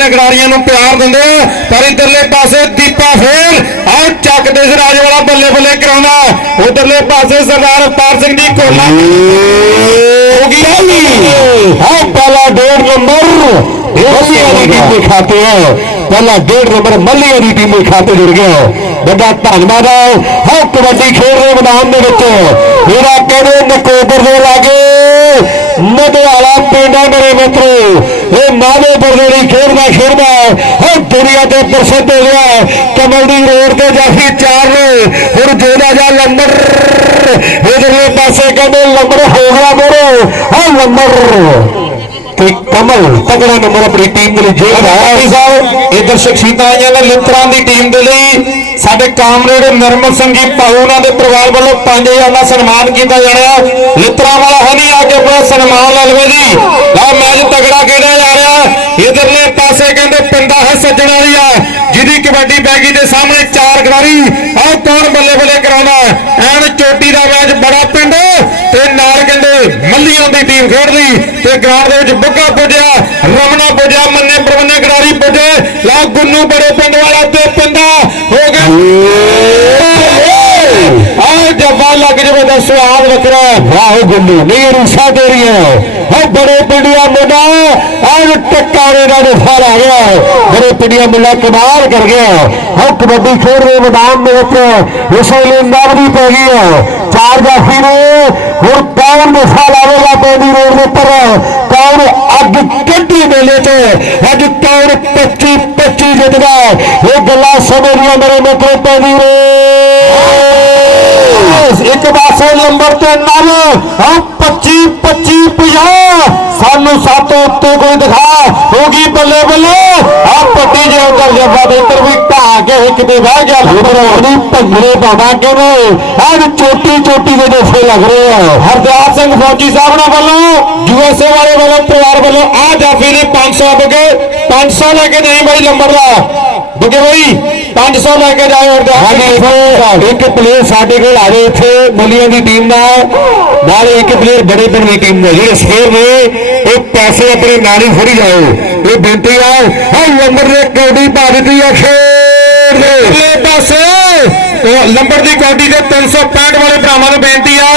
ਇਹਨਾਂ ਖਿਡਾਰੀਆਂ ਨੂੰ ਪਿਆਰ ਦਿੰਦੇ ਆ। ਪਰ ਇਧਰਲੇ ਪਾਸੇ ਦੀਪਾ ਫੇਰ ਆ ਚੱਕ ਦੇ ਸਰਾਜ ਵਾਲਾ ਬੱਲੇ ਬੱਲੇ ਕਰਾਉਂਦਾ ਉਧਰਲੇ ਪਾਸੇ ਸਰਦਾਰ ਅਵਤਾਰ ਸਿੰਘ ਦੀ ਕੋਲਾ। ਹੋ ਗਈ ਹਾਂ ਪਹਿਲਾ ਡੇਢ ਨੰਬਰ। ਮੱਲੀਆਂ ਦੀ ਟੀਮ ਦੇ ਖਾਤੇ ਹੈ ਪਹਿਲਾ ਡੇਢ ਨੰਬਰ ਮੱਲੀ ਵਾਲੀ ਟੀਮ ਦੇ ਖਾਤੇ ਜੁੜ ਗਿਆ। ਵੱਡਾ ਧੰਨਵਾਦ ਹੈ ਹਾਂ ਕਬੱਡੀ ਖੇਡ ਦੇ ਮੈਦਾਨ ਦੇ ਵਿੱਚ। ਮੇਰਾ ਕਹਿੰਦੇ ਨਕੋਦਰ ਦੇ ਲਾਗੇ। ਮਧਵਾਲਾ ਪਿੰਡਾਂ ਮੇਰੇ ਮਿੱਤਰੋ, ਇਹ ਮਾਧੋਪੁਰ ਦੇ ਲਈ ਖੇਡਦਾ ਖੇਡਦਾ ਹਾਂ ਦੁਨੀਆ ਤੇ ਪ੍ਰਸਿੱਧ ਹੋ ਗਿਆ ਹੈ। ਕਮਲ ਦੀ ਰੋਡ ਤੇ ਜਾਫੀ ਚਾਰ ਨੇ, ਹੁਣ ਜਿਹੜਾ ਜਾ ਲੰਬਰ ਇਧਰਲੇ ਪਾਸੇ ਕਹਿੰਦੇ ਲੰਬਰ ਹੋ ਗਿਆ ਮੋਰੋ ਹਾਂ ਲੰਬਰ ਤੇ ਕਮਲ ਤਗੜਾ ਨੰਬਰ ਆਪਣੀ ਟੀਮ ਦੇ ਲਈ ਭਾਈ ਸਾਹਿਬ ਇਧਰ ਸ਼ਖਸੀਅਤਾਂ ਆਈਆਂ ਨੇ ਲਿੱਤਰਾਂ ਦੀ ਟੀਮ ਦੇ ਲਈ। ਸਾਡੇ ਕਾਮਰੇਡ ਨਰਮਲ ਸਿੰਘ ਜੀ ਉਹਨਾਂ ਦੇ ਪਰਿਵਾਰ ਵੱਲੋਂ 5000 ਦਾ ਸਨਮਾਨ ਕੀਤਾ ਜਾਣਾ ਲਿੱਤਰਾਂ ਵਾਲਾ ਹਨੀ ਆ ਕੇ ਆਪਣਾ ਸਨਮਾਨ ਲੈ ਲਵੇ ਜੀ। ਆ ਮੈਚ ਤਗੜਾ ਖੇਡਿਆ ਜਾ ਰਿਹਾ। ਇਧਰਲੇ ਪਾਸੇ ਕਹਿੰਦੇ ਪਿੰਡਾ ਹੈ ਸੱਜਣ ਵਾਲੀ ਆ, ਜਿਹਦੀ ਕਬੱਡੀ ਬੈਗੀ ਦੇ ਸਾਹਮਣੇ ਚਾਰ ਖਿਡਾਰੀ ਆਹ ਕੌਣ ਬੱਲੇ ਬੱਲੇ ਕਰਾਉਣਾ ਐਨ ਚੋਟੀ ਦਾ ਮੈਚ ਬੜਾ ਪਿੰਡ, ਤੇ ਨਾਲ ਕਹਿੰਦੇ ਮੱਲੀਆਂ ਦੀ ਟੀਮ ਖੇਡਦੀ ਤੇ ਗਰਾਊਂਡ ਦੇ ਵਿੱਚ ਬੁੱਗਾ ਪੁੱਜਿਆ ਰਮਣਾ ਪੁੱਜਿਆ, ਮੰਨੇ ਪ੍ਰਬੰਧਕ ਖਿਡਾਰੀ ਪੁੱਜੇ, ਲਾ ਗੁੰਨੂ ਬੜੇ ਪਿੰਡ ਵਾਲਾ ਤੇ ਪਿੰਡਾ ਹੋ ਗਿਆ। ਆ ਜੱਬਾ ਲੱਗ ਜਵੇ ਦਾ ਸਵਾਦ ਵੱਖਰਾ ਵਾਹ ਗੁੱਲੂ ਨਹੀਂ ਰੂਸਾ ਤੇਰੀ ਹੈ ਹਾਂ ਬੜੇ ਪਿੰਡੀਆਂ ਮੁੰਡਾ ਆਹ ਟੱਕਾਰੇ ਦਾ ਨਿਫਾਲ ਆ ਗਿਆ ਬੜੇ ਪਿੰਡੀਆਂ ਮੁੰਡਾ ਕਮਾਲ ਕਰ ਗਿਆ ਹਾਂ ਕਬੱਡੀ ਖੇਡ ਦੇ ਮੈਦਾਨ ਦੇ ਵਿੱਚ ਇਸ ਵੇਲੇ ਨਵਦੀ ਪੈ ਗਈ ਹੈ ਚਾਰ ਜਾਫੀ ਨੇ ਹੁਣ ਕੌਣ ਨਿਫਾਲ ਲਾਵੇਗਾ ਪੈਂਦੀ ਰੋਡ ਦੇ ਉੱਪਰ? ਕੌਣ ਅੱਗ ਕੱਢੀ ਮੇਲੇ ਤੇ? ਅੱਜ ਕੌਣ 25 25 ਜਿੱਤਦਾ? ਇਹ ਗੱਲਾਂ ਸਮਝਦੀਆਂ ਮੇਰੇ ਮਿੱਤਰੋ ਪੈਂਦੀ ਰੋਡ। ਇੱਕ ਪਾਸੇ ਨੰਬਰ ਤੇ ਨਵ ਹਾਂ 25 25 50 ਸਾਨੂੰ ਸਾਤੋਂ ਉੱਤੇ ਕੋਈ ਦਿਖਾ ਹੋਗੀ ਬੱਲੇ ਬੱਲੇ। ਆ ਪੱਟੀ ਜੇ ਅੰਦਰ ਜੱਫਾ ਦੇ ਇੱਧਰ ਵੀ ਢਾ ਕੇ ਇੱਕ ਤੇ ਬਹਿ ਗਿਆ ਉਹਦੀ ਭੰਗੜੇ ਪਾਵਾਂ ਕਿਵੇਂ? ਅੱਜ ਚੋਟੀ ਚੋਟੀ ਦੇ ਜੱਫੇ ਲੱਗ ਰਹੇ ਆ। ਹਰਦਿਆਲ ਸਿੰਘ ਫੌਜੀ ਸਾਹਿਬ ਨਾਲ ਵੱਲੋਂ ਯੂਐਸਏ ਵਾਲੇ ਵੱਲੋਂ ਪਰਿਵਾਰ ਵੱਲੋਂ ਆ ਜਾਫੀ ਨੇ 500 ਬਗੇ। 500 ਲੈ ਕੇ ਨਹੀਂ ਬਾਈ ਲੰਬਰ ਦਾ। ਬਗੇ ਬਾਈ। 500 ਲੈ ਕੇ ਜਾਓ ਇੱਥੇ ਇੱਕ ਪਲੇਅਰ ਸਾਡੇ ਕੋਲ ਆ ਜਾਏ ਇੱਥੇ ਮੱਲੀਆਂ ਦੀ ਟੀਮ ਨਾਲ ਨਾਲੇ ਇੱਕ ਪਲੇਅਰ ਬੜੇ ਪਿੰਡ ਦੀ ਟੀਮ ਨਾਲ ਜਿਹੜੇ ਸਕੇਰ ਨੇ ਉਹ ਪੈਸੇ ਆਪਣੇ ਨਾਲ ਹੀ ਫੜੀ ਜਾਓ। ਇਹ ਬੇਨਤੀ ਆ ਹਾਂ ਨੰਬਰ ਦੇ ਕੌਡੀ ਪਾ ਦਿੱਤੀ ਆ ਖੇਡ ਦੇ ਪਾਸੇ ਉਹ ਲੰਬਰ ਦੀ ਕੌਡੀ ਦੇ 365 ਵਾਲੇ ਭਰਾਵਾਂ ਨੂੰ ਬੇਨਤੀ ਆ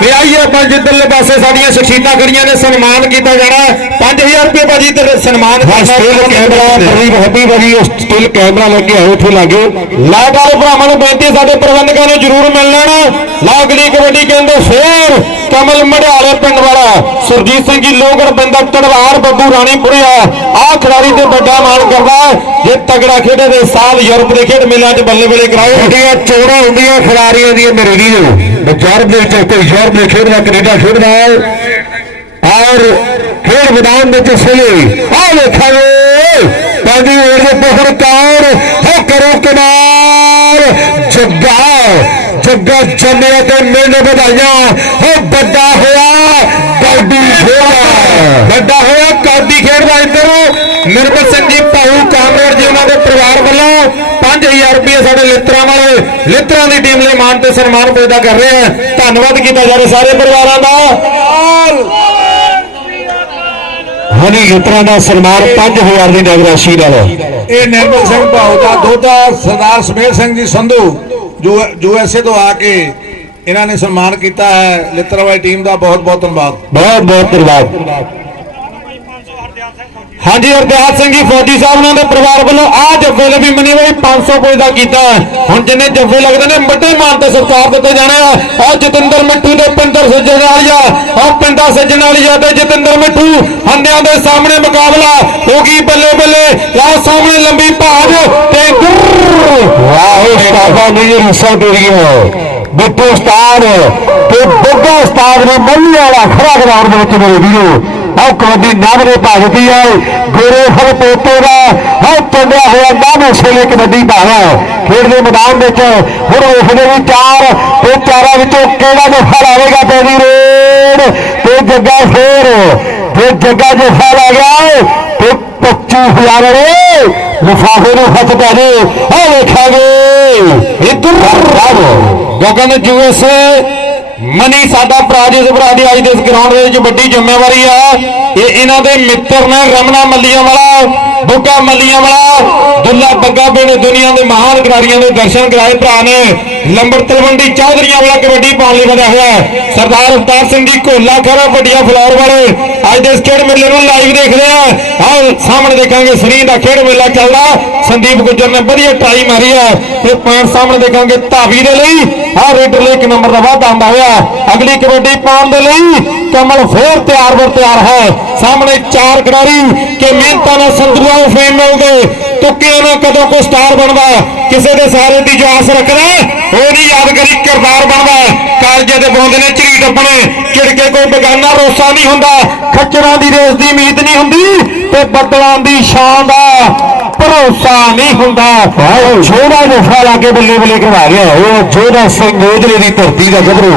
ਵੀ ਆਈਏ ਆਪਾਂ ਜਿੱਧਰਲੇ ਪਾਸੇ ਸਾਡੀਆਂ ਸ਼ਖਸੀਅਤਾਂ ਖੜੀਆਂ ਨੇ ਸਨਮਾਨ ਕੀਤਾ ਜਾਣਾ। 5000 ਰੁਪਏ ਭਾਜੀ ਤੇ ਸਨਮਾਨ ਸਟਿਲ ਕੈਮਰਾ ਪ੍ਰਦੀਪ ਹੱਬੀ ਭਾਜੀ ਉਹ ਸਟਿਲ ਕੈਮਰਾ ਲੈ ਕੇ ਆਓ ਇੱਥੇ ਲਾਗੇ। ਲਾਈਟ ਵਾਲੇ ਭਰਾਵਾਂ ਨੂੰ ਬੇਨਤੀ ਸਾਡੇ ਪ੍ਰਬੰਧਕਾਂ ਨੂੰ ਜ਼ਰੂਰ ਮਿਲ ਲੈਣਾ ਲਾਗੜੀ ਕਬੱਡੀ ਕਹਿੰਦੇ ਫੇਰ ਕਮਲ ਮੜਿਆਲੇ ਪਿੰਡ ਵਾਲਾ ਸੁਰਜੀਤ ਸਿੰਘ ਜੀ ਲੋਗੜ ਬੰਦਾ ਤੜਵਾਰ ਬੱਬੂ ਰਾਣੀਪੁਰਿਆ ਆਹ ਖਿਡਾਰੀ ਤੇ ਵੱਡਾ ਮਾਣ ਕਰਦਾ ਜੇ ਤਗੜਾ ਖੇਡੇ ਦੇ ਸਾਲ ਯੂਰਪ ਦੇ ਖੇਡ ਮੇਲਿਆਂ 'ਚ ਬੱਲੇ ਬੱਲੇ ਕਰਾਓ ਵੱਡੀਆਂ ਚੋੜਾਂ ਹੁੰਦੀਆਂ ਖਿਡਾਰੀਆਂ ਦੀਆਂ ਮੇਰੇ ਵੀਰੋ ਪੰਜਾਬ ਦੇ ਵਿੱਚ ਕੋਈ ਯੂਰਪ ਦੇ ਖੇਡਦਾ ਕੈਨੇਡਾ ਖੇਡਦਾ ਹੈ। ਔਰ ਖੇਡ ਮੈਦਾਨ ਵਿੱਚ ਸਿਲੇ ਆ ਵੇਖਾਂਗੇ ਪਾਜੀ ਓਰ ਦੇ ਪਹਰ ਕਾਰ ਹੋ ਕਰੋ ਕਮਾਲ ਜੱਗਾ। ਜੱਗਾ ਜੰਮਿਆ ਤੇ ਮੈਨੂੰ ਵਧਾਈਆਂ। ਹੋ ਵੱਡਾ ਹੋਇਆ ਕੌਡੀ ਖੇਡਦਾ ਵੱਡਾ ਹੋਇਆ ਕੌਡੀ ਖੇਡਦਾ ਇੱਧਰ। ਨਿਰਮਲ ਸਿੰਘ ਜੀ ਭਾਊ ਕਾਮਰੇਡ ਜੀ ਉਹਨਾਂ ਦੇ ਪਰਿਵਾਰ ਵੱਲੋਂ 5000 ਰੁਪਏ ਸਾਡੇ ਲਿੱਤਰਾਂ ਵਾਲੇ ਲਿੱਤਰਾਂ ਦੀ ਟੀਮ ਲਈ ਮਾਨ ਤੇ ਸਨਮਾਨ ਪੈਦਾ ਕਰ ਰਹੇ ਆ। ਧੰਨਵਾਦ ਕੀਤਾ ਜਾ ਰਿਹਾ ਸਾਰੇ ਪਰਿਵਾਰਾਂ ਦਾ। ਹਨੀ ਗਿੱਤਰਾਂ ਦਾ ਸਨਮਾਨ 5000 ਦੀ ਨਗਦ ਰਾਸ਼ੀ ਨਾਲ। ਇਹ ਨਿਰਮਲ ਸਿੰਘ ਭਾਉ ਦਾ ਦੋਤਾ ਸਰਦਾਰ ਸਮੇਰ ਸਿੰਘ ਜੀ ਸੰਧੂ। ਯੂ ਜੋ ਏ ਤੋਂ ਆ ਕੇ ਇਹਨਾਂ ਨੇ ਸਨਮਾਨ ਕੀਤਾ ਹੈ ਲਿੱਤਰਵਾਈ ਟੀਮ ਦਾ ਬਹੁਤ ਬਹੁਤ ਧੰਨਵਾਦ। ਬਹੁਤ ਬਹੁਤ ਧੰਨਵਾਦ। ਹਾਂਜੀ ਹਰਦਿਆਲ ਸਿੰਘ ਜੀ, ਫੌਜੀ ਸਾਹਿਬ ਉਹਨਾਂ ਦੇ ਪਰਿਵਾਰ ਵੱਲੋਂ ਆ ਜੱਫੇ ਲਈ ਵੀ ਮਨੀ ਬਈ 500 ਕੋਈ ਦਾ ਕੀਤਾ। ਹੁਣ ਜਿੰਨੇ ਜੱਫੇ ਲੱਗਦੇ ਨੇ, ਵੱਡੇ ਮਾਨ ਤੇ ਸਤਿਕਾਰ ਦਿੱਤੇ ਜਾਣੇ ਆ। ਆ ਜਤਿੰਦਰ ਮਿੱਠੂ ਦੇ ਪਿੰਦਰ ਸੱਜਣ ਵਾਲੀਆ ਆ। ਪਿੰਡਾ ਸੱਜਣ ਵਾਲੀਆ ਤੇ ਜਤਿੰਦਰ ਮਿੱਠੂ ਹੰਨਿਆਂ ਦੇ ਸਾਹਮਣੇ ਮੁਕਾਬਲਾ। ਹੋ ਗਈ ਬੱਲੇ ਬੱਲੇ ਲਓ ਸਾਹਮਣੇ ਲੰਬੀ ਭਾਜ ਤੇ ਵਾਹ, ਉਸਤਾਦਾ ਨਹੀਂ ਰਸਾ ਤੇਰੀਆਂ। ਬਿੱਟੂ ਉਸਤਾਦ ਤੇ ਬੱਗਾ ਉਸਤਾਦ ਨੇ ਮੱਲੀ ਵਾਲਾ ਖੜਾ ਗਰਾਊਂਡ ਦੇ ਵਿੱਚ ਮੇਰੇ ਵੀਰੋ। ਆਹ ਕਬੱਡੀ ਨਾਮ ਭਾਗਦੀ ਹੈ? ਗੋਰੇ ਫਲ ਪੋਤੇ ਦਾ। ਆਹ ਚੰਡਿਆ ਹੋਇਆ ਨਾਮ ਛੇਲੇ ਕਬੱਡੀ ਭਾਵਾ ਖੇਡ ਦੇ ਮੈਦਾਨ ਵਿੱਚ ਹੁਣ ਵੇਖਦੇ ਵੀ ਚਾਰ ਤੇ ਚਾਰਾਂ ਵਿੱਚੋਂ ਕਿਹੜਾ ਜਫਾ ਲਾਵੇਗਾ ਪੈਦੀ ਰੋਡ? ਤੇ ਜੱਗਾ ਫੇਰ, ਤੇ ਜੱਗਾ ਜਫਾ ਲਾ ਗਿਆ, ਤੇ 25000 ਰੇ ਲਿਫਾਫੇ ਨੂੰ ਹੱਥ ਪੈ ਜੇ ਆ ਵੇਖਾਂਗੇ। ਇੱਧਰ। ਗਗਨ ਯੂਐਸਏ ਮਨੀ ਸਾਡਾ ਭਰਾ ਜਿਸ ਭਰਾ ਦੀ ਅੱਜ ਦੇ ਇਸ ਗਰਾਊਂਡ ਦੇ ਵਿੱਚ ਵੱਡੀ ਜ਼ਿੰਮੇਵਾਰੀ ਆ। ਇਹ ਇਹਨਾਂ ਦੇ ਮਿੱਤਰ ਨੇ ਰਮਨਾ ਮੱਲੀਆਂ ਵਾਲਾ। ਬੁੱਗਾ ਮੱਲੀਆਂ ਵਾਲਾ, ਦੁੱਲਾ ਬੱਗਾ ਬੇੜੇ ਦੁਨੀਆ ਦੇ ਮਹਾਨ ਖਿਡਾਰੀਆਂ ਦੇ ਦਰਸ਼ਨ ਕਰਾਏ ਭਰਾ ਨੇ। ਲੰਬਰ ਤਲਵੰਡੀ ਚੌਧਰੀਆਂ ਵਾਲਾ ਕਬੱਡੀ ਪਾਉਣ ਲਈ ਵਧਿਆ ਹੋਇਆ ਸਰਦਾਰ ਅਵਤਾਰ ਸਿੰਘ ਜੀ ਘੋਲਾ ਖਰਾ ਵੱਡੀਆਂ ਫਲੋਰ ਵਾਲੇ। ਅੱਜ ਦੇ ਇਸ ਖੇਡ ਮੇਲੇ ਨੂੰ ਲਾਈਵ ਦੇਖ ਰਹੇ ਆ। ਆਓ ਸਾਹਮਣੇ ਦੇਖਾਂਗੇ ਸਰੀਰ ਦਾ ਖੇਡ ਮੇਲਾ ਚੱਲਦਾ। ਸੰਦੀਪ ਗੁੱਜਰ ਨੇ ਵਧੀਆ ਟਰਾਈ ਮਾਰੀ ਹੈ ਤੇ ਪੁਆਇੰਟ ਸਾਹਮਣੇ ਦੇਖਾਂਗੇ ਧਾਵੀ ਦੇ ਲਈ। ਆਹ ਰੇਡਰ ਲਈ ਇੱਕ ਨੰਬਰ ਦਾ ਵਾਧਾ ਆਉਂਦਾ ਹੋਇਆ। ਅਗਲੀ ਕਬੱਡੀ ਪਾਉਣ ਦੇ ਲਈ ਕਮਲ ਫੇਰ ਤਿਆਰ ਵਰ ਤਿਆਰ ਹੈ। ਸਾਹਮਣੇ ਚਾਰ ਖਿਡਾਰੀ ਕਿ ਮਿਹਨਤਾਂ ਨਾਲ ਸੰਧੂਆਂ ਨੂੰ ਫੇਮ ਮਿਲਦੇ। ਤੁੱਕਿਆਂ ਨਾਲ ਕਦੋਂ ਕੋ ਸਟਾਰ ਬਣਦਾ? ਕਿਸੇ ਦੇ ਸਾਰੇ ਦੀ ਜੋ ਆਸ ਰੱਖਦਾ ਉਹਦੀ ਯਾਦਗਾਰੀ ਕਿਰਦਾਰ ਬਣਦਾ। ਕਾਲਜੇ ਦੇ ਪਾਉਂਦੇ ਨੇ ਝਰੀਟ ਆਪਣੇ ਝਿੜਕੇ ਕੋਈ ਬਗਾਨਾ ਰੋਸਾ ਨਹੀਂ ਹੁੰਦਾ। ਖੱਚਰਾਂ ਦੀ ਰੇਸ ਦੀ ਉਮੀਦ ਨਹੀਂ ਹੁੰਦੀ ਤੇ ਬੱਦਲਾਂ ਦੀ ਛਾਂ ਦਾ ਭਰੋਸਾ ਨਹੀਂ ਹੁੰਦਾ। ਛੋੜਾ ਜਫਾ ਲਾ ਕੇ ਬੱਲੇ ਬੱਲੇ ਕਰਵਾ ਗਿਆ ਉਹ ਜੋਦਾ ਸਿੰਘ ਓਜਲੇ ਦੀ ਧਰਤੀ ਦਾ ਗੱਭਰੂ।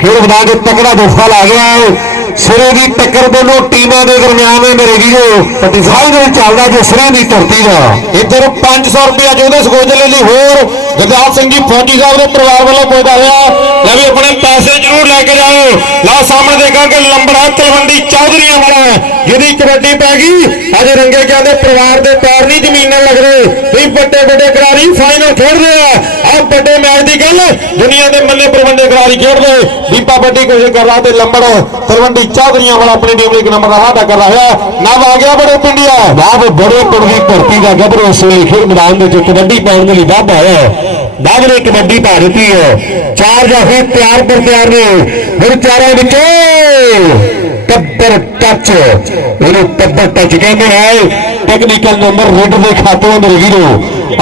ਖੇਡ ਵਧਾ ਕੇ ਤਕੜਾ ਜਫਾ ਲਾ ਗਿਆ। ਸਿਰੇ ਦੀ ਟੱਕਰ ਦੋਨੋਂ ਟੀਮਾਂ ਦੇ ਦਰਮਿਆਨ ਹੈ ਮੇਰੇ ਵੀਰੋ ਫਾਈਨਲ ਚੱਲਦਾ ਜੋ ਸਿਰੇ ਦੀ ਧਰਤੀ ਦਾ। ਇੱਧਰ 500 ਰੁਪਇਆ ਜੋਦੇ ਸਕੋਜਲੇ ਲਈ ਹੋਰ ਗੁਰਦਾਸ ਸਿੰਘ ਜੀ ਫੌਜੀ ਸਾਹਿਬ ਦੇ ਪਰਿਵਾਰ ਵੱਲੋਂ ਪਹੁੰਚਾ ਹੋਇਆ ਲੈ ਵੀ ਆਪਣੇ ਪੈਸੇ ਜ਼ਰੂਰ ਲੈ ਕੇ ਜਾਓ। ਲਓ, ਸਾਹਮਣੇ ਦੇਖਾਂਗੇ ਲੰਬੜਾ ਤਲਵੰਡੀ ਚੌਧਰੀਆਂ ਵਾਲਾ ਜਿਹਦੀ ਕਬੱਡੀ ਪੈ ਗਈ। ਅਜੇ ਰੰਗੇ ਕਹਿੰਦੇ ਪਰਿਵਾਰ ਦੇ ਪੈਰ ਨਹੀਂ ਜ਼ਮੀਨ ਨਾਲ ਲੱਗ ਰਹੇ। ਵੀ ਵੱਡੇ ਵੱਡੇ ਖਿਡਾਰੀ ਫਾਈਨਲ ਖੇਡਦੇ ਆ। ਆਹ ਵੱਡੇ ਮੈਚ ਦੀ ਗੱਲ, ਦੁਨੀਆ ਦੇ ਮੰਨੇ ਪ੍ਰਬੰਧੇ ਖਿਡਾਰੀ ਖੇਡਦੇ। ਦੀਪਾ ਵੱਡੀ ਕੋਸ਼ਿਸ਼ ਕਰ ਰਹਾ ਤੇ ਲੰਬੜ ਤਲਵੰਡੀ ਚੌਧਰੀਆਂ ਵਾਲਾ ਆਪਣੀ ਟੀਮ ਲਈ ਇੱਕ ਨੰਬਰ ਦਾ ਵਾਅਦਾ ਕਰ ਰਿਹਾ ਹੈ। ਨਵ ਆ ਗਿਆ ਬੜੇ ਪਿੰਡਿਆ ਬਾਬ ਬੜੇ ਪਿੰਡ ਦੀ ਧਰਤੀ ਦਾ ਗੱਭਰੂ ਇਸ ਵੇਲੇ ਖੇਡ ਮੈਦਾਨ ਦੇ ਵਿੱਚ ਕਬੱਡੀ ਪਾਉਣ ਦੇ ਲਈ ਵਾਧਾ ਹੈ। ਬਾਬ ਨੇ ਕਬੱਡੀ ਪਾ ਦਿੱਤੀ ਹੈ। ਚਾਰ ਜਾਫੀ ਤਿਆਰ ਪਰ ਤਿਆਰ ਨੇ। ਫਿਰ ਚਾਰਾਂ ਵਿੱਚੋਂ ਟੱਬਰ ਟੱਚ। ਇਹਨੂੰ ਟੱਬਰ ਟੱਚ ਕਹਿੰਦੇ ਹੈ ਟੈਕਨੀਕਲ ਨੰਬਰ ਰੈਡ ਦੇ ਖਾਤੇ ਮੇਰੇ ਵੀਰੋ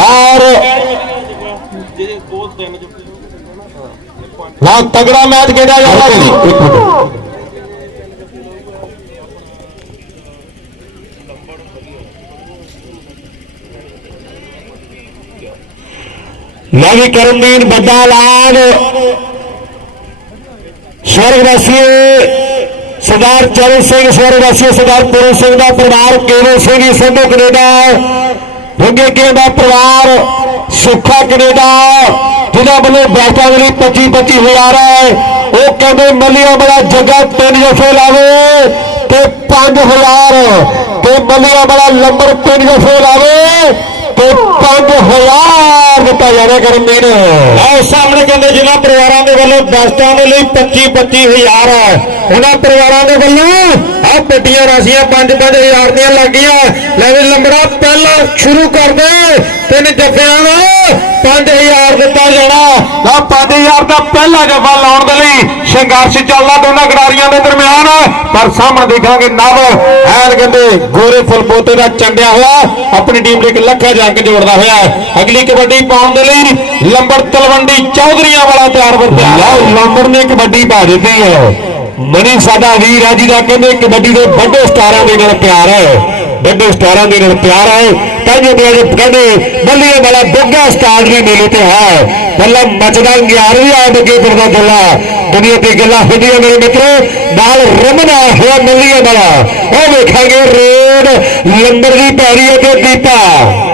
ਔਰ ਲਾ ਤਗੜਾ ਮੈਚ ਖੇਡਿਆ ਜਾ ਰਿਹਾ ਸੀ। ਇੱਕ ਮਿੰਟ। ਨਵੀਂ ਕਰਮਦੀਨ ਵੱਡਾ ਲਾਗ। ਸਵਰਗਵਾਸੀ ਸਰਦਾਰ ਚਰਨ ਸਿੰਘ ਸਵਰਗਵਾਸੀ ਸਰਦਾਰ ਪੂਰਨ ਸਿੰਘ ਦਾ ਪਰਿਵਾਰ ਕੇਵਲ ਸਿੰਘ ਜੀ? ਸੰਧੂ ਕੈਨੇਡਾ ਰੰਗੇ ਕੇ ਦਾ ਪਰਿਵਾਰ, ਸੁੱਖਾ ਕੈਨੇਡਾ ਜਿਨ੍ਹਾਂ ਵੱਲੋਂ ਬੈਠਾ ਦੇ ਲਈ 25 25 ਹਜ਼ਾਰ ਹੈ। ਉਹ ਕਹਿੰਦੇ, ਮੱਲੀਆਂ ਬੜਾ ਜੱਗਾ ਤਿੰਨ ਜਫੇ ਲਾਵੇ, ਤੇ 5000 ਤੇ ਮੱਲੀਆਂ ਬੜਾ ਲੰਬਰ ਤਿੰਨ ਜਫੇ ਲਾਵੇ ਤੇ 5000 ਦਿੱਤਾ ਜਾਣਾ ਕਰਮਦੀਨ ਆਓ ਸਾਹਮਣੇ ਕਹਿੰਦੇ ਜਿਨ੍ਹਾਂ ਪਰਿਵਾਰਾਂ ਦੇ ਵੱਲੋਂ ਦਸਤਾਂ ਦੇ ਲਈ 25 25 ਹਜ਼ਾਰ ਹੈ ਉਹਨਾਂ ਪਰਿਵਾਰਾਂ ਦੇ ਵੱਲੋਂ ਆਹ ਪੱਟੀਆਂ ਰਾਸ਼ੀਆਂ 5 5 ਹਜ਼ਾਰ ਦੀਆਂ ਲੱਗੀਆਂ। ਲੈ ਵੀ ਲੰਬੜਾ ਪਹਿਲਾਂ ਸ਼ੁਰੂ ਕਰਦੇ ਤਿੰਨ ਜੱਫਿਆਂ ਦਾ 5000 ਦਿੱਤਾ ਜਾਣਾ। ਲਓ 5000 ਦਾ ਪਹਿਲਾ ਜੱਫਾ ਲਾਉਣ ਦੇ ਲਈ ਸੰਘਰਸ਼ ਚੱਲਦਾ ਦੋਨਾਂ ਖਿਡਾਰੀਆਂ ਦੇ ਦਰਮਿਆਨ। ਪਰ ਸਾਹਮਣੇ ਦੇਖਾਂਗੇ ਨਵ। ਐਨ ਕਹਿੰਦੇ ਗੋਰੇ ਫੁੱਲਪੋਤੇ ਦਾ ਚੰਡਿਆ ਹੋਇਆ। ਆਪਣੀ ਟੀਮ ਲਈ ਇੱਕ ਲੱਖਾ ਜੰਗ ਜੋੜਦਾ ਹੋਇਆ ਅਗਲੀ ਕਬੱਡੀ ਪਾਉਣ ਦੇ ਲਈ ਲੰਬੜ ਤਲਵੰਡੀ ਚੌਧਰੀਆਂ ਵਾਲਾ ਤਿਆਰ ਵਰਤਿਆ ਲਓ ਲੰਬਰ ਨੇ ਕਬੱਡੀ ਪਾ ਦਿੱਤੀ ਹੈ। ਮਨੀ ਸਾਡਾ ਵੀਰ ਆ ਜੀ ਦਾ ਕਹਿੰਦੇ ਕਬੱਡੀ ਦੇ ਵੱਡੇ ਸਟਾਰਾਂ ਦੇ ਨਾਲ ਪਿਆਰ ਹੈ। ਵੱਡੇ ਸਟਾਰਾਂ ਦੇ ਨਾਲ ਪਿਆਰ ਹੈ ਕਹਿੰਦੇ ਨੇ ਅੱਜ ਕਹਿੰਦੇ, ਬੱਲੀਏ ਵਾਲਾ ਬੁੱਗਾ ਸਟਾਰ ਵੀ ਮੇਲੇ ਤੇ ਹੈ। ਬੱਲਾ ਮਚਦਾ ਗਿਆਰ ਵੀ ਆ ਬੱਗੇ ਫਿਰਦਾ ਗੱਲਾ। ਦੁਨੀਆ ਤੇ ਗੱਲਾਂ ਹੁੰਦੀਆਂ ਮੇਰੇ ਮਿੱਤਰੋ, ਨਾਲ ਰਮਨਾ ਹੋਇਆ ਬੱਲੀਏ ਵਾਲਾ। ਉਹ ਵੇਖਾਂਗੇ ਰੇਡ ਲੰਬਰ ਦੀ ਪੈਰੀ ਅਤੇ ਦੀਪਾ।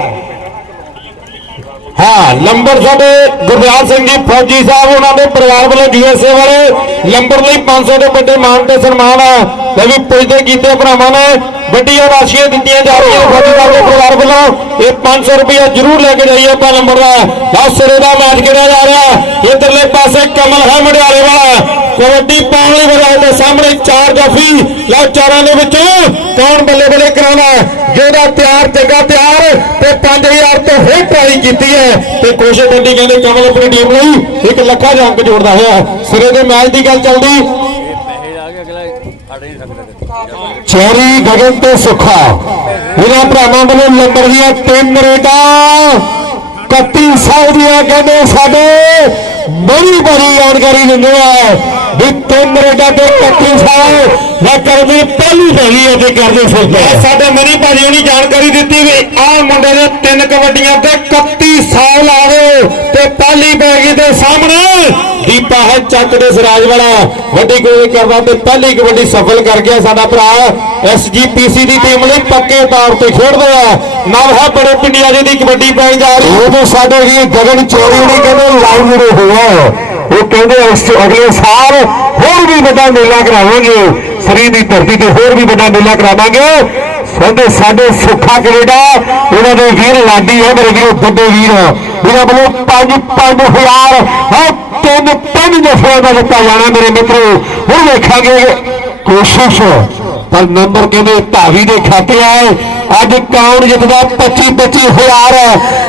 ਹਾਂ ਲੰਬਰ ਸਾਡੇ ਗੁਰਦਿਆਲ ਸਿੰਘ ਜੀ, ਫੌਜੀ ਸਾਹਿਬ, ਉਹਨਾਂ ਦੇ ਪਰਿਵਾਰ ਵੱਲੋਂ ਯੂਐਸਏ ਵਾਲੇ ਲੰਬਰ ਲਈ 500 ਦੇ ਵੱਡੇ ਮਾਨ ਤੇ ਸਨਮਾਨ ਆ। ਲੈ ਵੀ ਪੁੱਜਦੇ ਕੀਤੇ ਭਰਾਵਾਂ ਨੇ, ਵੱਡੀਆਂ ਰਾਸ਼ੀਆਂ ਦਿੱਤੀਆਂ ਜਾ ਰਹੀਆਂ ਫੌਜੀ ਸਾਹਿਬ ਦੇ ਪਰਿਵਾਰ ਵੱਲੋਂ। ਇਹ 500 ਰੁਪਇਆ ਜ਼ਰੂਰ ਲੈ ਕੇ ਜਾਈਏ ਆਪਾਂ ਲੰਬਰ ਦਾ। ਲਓ ਸਿਰੇ ਦਾ ਮੈਚ ਖੇਡਿਆ ਜਾ ਰਿਹਾ। ਇਧਰਲੇ ਪਾਸੇ ਕਮਲ ਹੈ ਮੜਿਆਲੇ ਵਾਲਾ। ਕਬੱਡੀ ਪਾਉਣ ਲਈ ਵਧਾਏ ਦੇ ਸਾਹਮਣੇ ਚਾਰ ਜਾਫੀ। ਲਓ ਚਾਰਾਂ ਦੇ ਵਿੱਚੋਂ। ਕੌਣ ਬੱਲੇ ਬੱਲੇ ਕਰਾਉਣਾ ਜਿਹੜਾ ਤਿਆਰ, ਜੱਗਾ ਤਿਆਰ ਤੇ 5000 ਤੋਂ ਹੋਰ ਟਰਾਈ ਕੀਤੀ ਹੈ। ਤੇ ਕੋਸ਼ੇ ਬੰਦੀ ਕਹਿੰਦੇ ਕਮਲ ਆਪਣੀ ਟੀਮ ਲਈ ਇੱਕ ਲੱਖਾ ਦਾ ਅੰਕ ਜੋੜਦਾ ਹੋਇਆ। ਸਿਰੇ ਦੇ ਮੈਚ ਦੀ ਗੱਲ ਚੱਲਦੀ। ਚੋਰੀ ਗਗਨ ਤੇ ਸੁੱਖਾ। ਇਹਨਾਂ ਭਰਾਵਾਂ ਵੱਲੋਂ ਲੰਬਰ ਦੀਆਂ ਤਿੰਨ ਰੇਟਾਂ 31 ਸਾਲ ਦੀਆਂ ਕਹਿੰਦੇ ਸਾਡੇ ਬੜੀ ਬੜੀ ਜਾਣਕਾਰੀ ਦਿੰਦੇ ਆ। ਵੀ ਤਿੰਨ ਰੇਟਾਂ ਤੇ 31 ਸਾਲ ਮੈਂ ਕਰਦੀ ਪਹਿਲੀ ਪਹਿਲੀ ਅਤੇ ਕਰਦੇ ਫਿਰਦੇ ਸਾਡੇ ਮਨੀ ਭਾਜੀ ਨੇ ਜਾਣਕਾਰੀ ਦਿੱਤੀ ਵੀ ਆਹ ਮੁੰਡੇ ਨੇ ਤਿੰਨ ਕਬੱਡੀਆਂ ਤੇ 31 ਸਾਲ ਆ ਗਏ ਤੇ ਪਹਿਲੀ ਗਈ ਤੇ ਸਾਹਮਣੇ ਦੀਪਾ ਹੈ ਚੱਕ ਦੇ ਸਰਾਜ ਵਾਲਾ। ਵੱਡੀ ਕੋਸ਼ਿਸ਼ ਕਰਦਾ ਤੇ ਪਹਿਲੀ ਕਬੱਡੀ ਸਫਲ ਕਰ ਗਿਆ ਸਾਡਾ ਭਰਾ। ਐਸਜੀਪੀਸੀ ਦੀ ਟੀਮ ਲਈ ਪੱਕੇ ਤੌਰ ਤੇ ਖੇਡਦੇ ਆ। ਨਵ ਹੈ ਬੜੇ ਪਿੰਡਿਆਂ ਦੀ ਕਬੱਡੀ ਪੈਣ ਜਾ ਰਹੀ। ਉਹ ਤਾਂ ਸਾਡੇ ਹੀ ਗਗਨ ਚੋਰੀ ਨਹੀਂ ਕਹਿੰਦੇ ਲਾਈਵ ਜੁੜੇ ਹੋਏ ਆ ਉਹ ਕਹਿੰਦੇ ਇਸ ਤੋਂ ਅਗਲੇ ਸਾਲ ਹੋਰ ਵੀ ਵੱਡਾ ਮੇਲਾ ਕਰਾਵਾਂਗੇ। ਸਰੀ ਦੀ ਧਰਤੀ ਤੇ ਹੋਰ ਵੀ ਵੱਡਾ ਮੇਲਾ ਕਰਾਵਾਂਗੇ। ਸਾਡੇ ਸਾਡੇ ਸੁੱਖਾ ਕੈਨੇਡਾ, ਉਹਨਾਂ ਦੇ ਵੀਰ ਲਾਡੀ ਹੈ ਮੇਰੇ ਵੀਰੋ ਵੱਡੇ ਵੀਰ। ਇਹਨਾਂ ਵੱਲੋਂ 5 5000 ਹਾਂ, ਤਿੰਨ ਤਿੰਨ ਜਫੇ ਦਾ ਦਿੱਤਾ ਜਾਣਾ ਮੇਰੇ ਮਿੱਤਰੋ। ਹੁਣ ਵੇਖਾਂਗੇ ਕੋਸ਼ਿਸ਼। ਪਰ ਨੰਬਰ ਕਹਿੰਦੇ ਧਾਵੀ ਦੇ ਖਾਤੇ ਆਏ। ਅੱਜ ਕੌਣ ਜਿੱਤਦਾ? 25 25000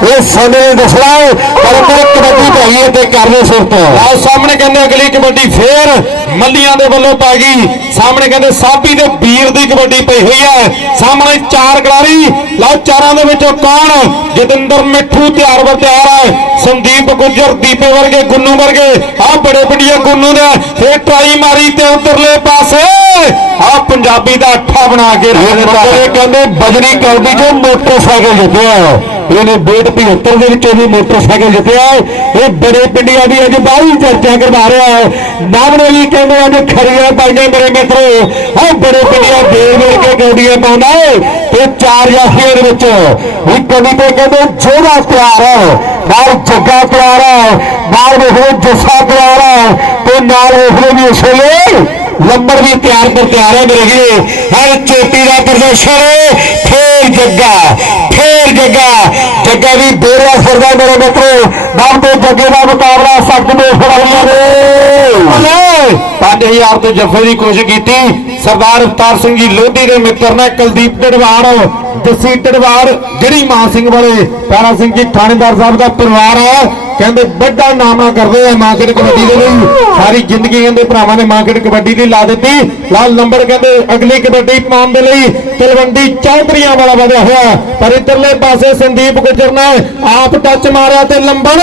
ਇਹ ਸਮੇਂ ਦੱਸਣਾ ਪਰ ਮੇਰੇ ਕਬੱਡੀ ਭਾਈ ਤੇ ਕਰਨੇ ਸੁਰਤ ਆਹ ਸਾਹਮਣੇ ਕਹਿੰਦੇ ਅਗਲੀ ਕਬੱਡੀ ਫੇਰ ਮੱਲੀਆਂ ਦੇ ਵੱਲੋਂ ਪੈ ਗਈ। ਸਾਹਮਣੇ ਕਹਿੰਦੇ ਸਾਬੀ ਦੇ ਵੀਰ ਦੀ ਕਬੱਡੀ ਪਈ ਹੋਈ ਹੈ। ਸਾਹਮਣੇ ਚਾਰ ਖਿਡਾਰੀ। ਲਓ ਚਾਰਾਂ ਦੇ ਵਿੱਚੋਂ ਕੌਣ? ਜਤਿੰਦਰ ਮਿੱਠੂ ਤਿਆਰ ਬਰ ਤਿਆਰ ਹੈ। ਸੰਦੀਪ ਗੁੱਜਰ, ਦੀਪੇ ਵਰਗੇ, ਗੁੰਨੂ ਵਰਗੇ। ਆਹ ਬੜੇ ਵੱਡੀਆਂ ਗੁੰਨੂ ਨੇ ਫੇਰ ਟਰਾਈ ਮਾਰੀ ਤੇ ਉਤਰਲੇ ਪਾਸੇ। ਆਹ ਪੰਜਾਬੀ ਦਾ ਅੱਠਾ ਬਣਾ ਕੇ ਰੱਖ ਦਿੱਤਾ। ਇਹ ਕਹਿੰਦੇ ਬਜਰੀ ਕਰਦੀ ਜੋ ਮੋਟਰਸਾਈਕਲ ਜਿੱਤਿਆ ਇਹਨੇ ਬੇਟ 75 ਦੇ ਵਿੱਚ ਵੀ ਮੋਟਰਸਾਈਕਲ ਜਿੱਤਿਆ ਇਹ ਬੜੇ ਪਿੰਡੀਆਂ ਦੀ ਅੱਜ ਬਾਹਲੀ ਚਰਚਾ ਕਰਵਾ ਰਿਹਾ ਹੈ। ਨਾਮਨੇ ਵੀ ਕਹਿੰਦੇ ਅੱਜ ਖਰੀਆਂ ਪਾਈਆਂ ਮੇਰੇ ਮਿੱਤਰੋ। ਆਹ ਬੜੇ ਪਿੰਡੀਆਂ ਦੇਰ ਵੇਰ ਕੇ ਗੋਡੀਆਂ ਪਾਉਂਦਾ ਤੇ ਚਾਰ ਜਾਫੀਆਂ ਦੇ ਵਿੱਚ ਇੱਕ ਕਵੀ ਤੇ ਕਹਿੰਦੇ ਜੋੜਾ ਤਿਆਰ ਹੈ। ਨਾਲ ਜੱਗਾ ਤਿਆਰ ਹੈ। ਨਾਲ ਵੇਖੋ ਜੱਸਾ ਤਿਆਰ ਹੈ। ਤੇ ਨਾਲ ਵੇਖੋ ਵੀ ਉਸ ਵੇਲੇ ਲੰਬਰ ਵੀ ਤਿਆਰ ਪਰ ਤਿਆਰ ਹੈ ਮੇਰੇ ਵੀਰੇ। ਹਰ ਚੋਟੀ ਦਾ ਪ੍ਰਦਰਸ਼ਨ ਫੇਰ ਜੱਗਾ ਫੇਰ ਜੱਗਾ। ਜੱਗਾ ਵੀ ਬੇਰਿਆ ਫਿਰਦਾ ਮੇਰੇ ਮਿੱਤਰੋ। ਨਾਮ ਤੇ ਜੱਗੇ ਦਾ ਮੁਕਾਬਲਾ ਸਖਤ ਦੇ ਫੜਾਈਆਂ ਨੇ। 5000 ਤੋਂ ਜੱਫੇ ਦੀ ਕੋਸ਼ਿਸ਼ ਕੀਤੀ। ਸਰਦਾਰ ਅਵਤਾਰ ਸਿੰਘ ਜੀ ਲੋਧੀ ਦੇ ਮਿੱਤਰ ਨੇ ਕੁਲਦੀਪ ਢੜਵਾੜ ਜੱਸੀ ਢੜਵਾੜ ਜਿਹੜੀ ਮਾਨ ਸਿੰਘ ਵਾਲੇ, ਪੈਰਾ ਸਿੰਘ ਜੀ ਥਾਣੇਦਾਰ ਸਾਹਿਬ ਦਾ ਪਰਿਵਾਰ ਹੈ ਕਹਿੰਦੇ ਵੱਡਾ ਨਾਮਾ ਕਰਦੇ ਆ ਮਾਰਕੀਟ ਕਬੱਡੀ ਦੇ ਲਈ। ਸਾਰੀ ਜ਼ਿੰਦਗੀ ਕਹਿੰਦੇ ਭਰਾਵਾਂ ਨੇ ਮਾਰਕੀਟ ਕਬੱਡੀ ਦੀ ਲਾ ਦਿੱਤੀ। ਲਾਲ ਨੰਬਰ ਕਹਿੰਦੇ ਅਗਲੀ ਕਬੱਡੀ ਪਾਉਣ ਦੇ ਲਈ ਤਲਵੰਡੀ ਚੌਧਰੀਆਂ ਵਾਲਾ ਵਧਿਆ ਹੋਇਆ। ਪਰ ਇਧਰਲੇ ਪਾਸੇ ਸੰਦੀਪ ਗੁਜਰ ਨੇ ਆਪ ਟੱਚ ਮਾਰਿਆ ਤੇ ਲੰਬੜ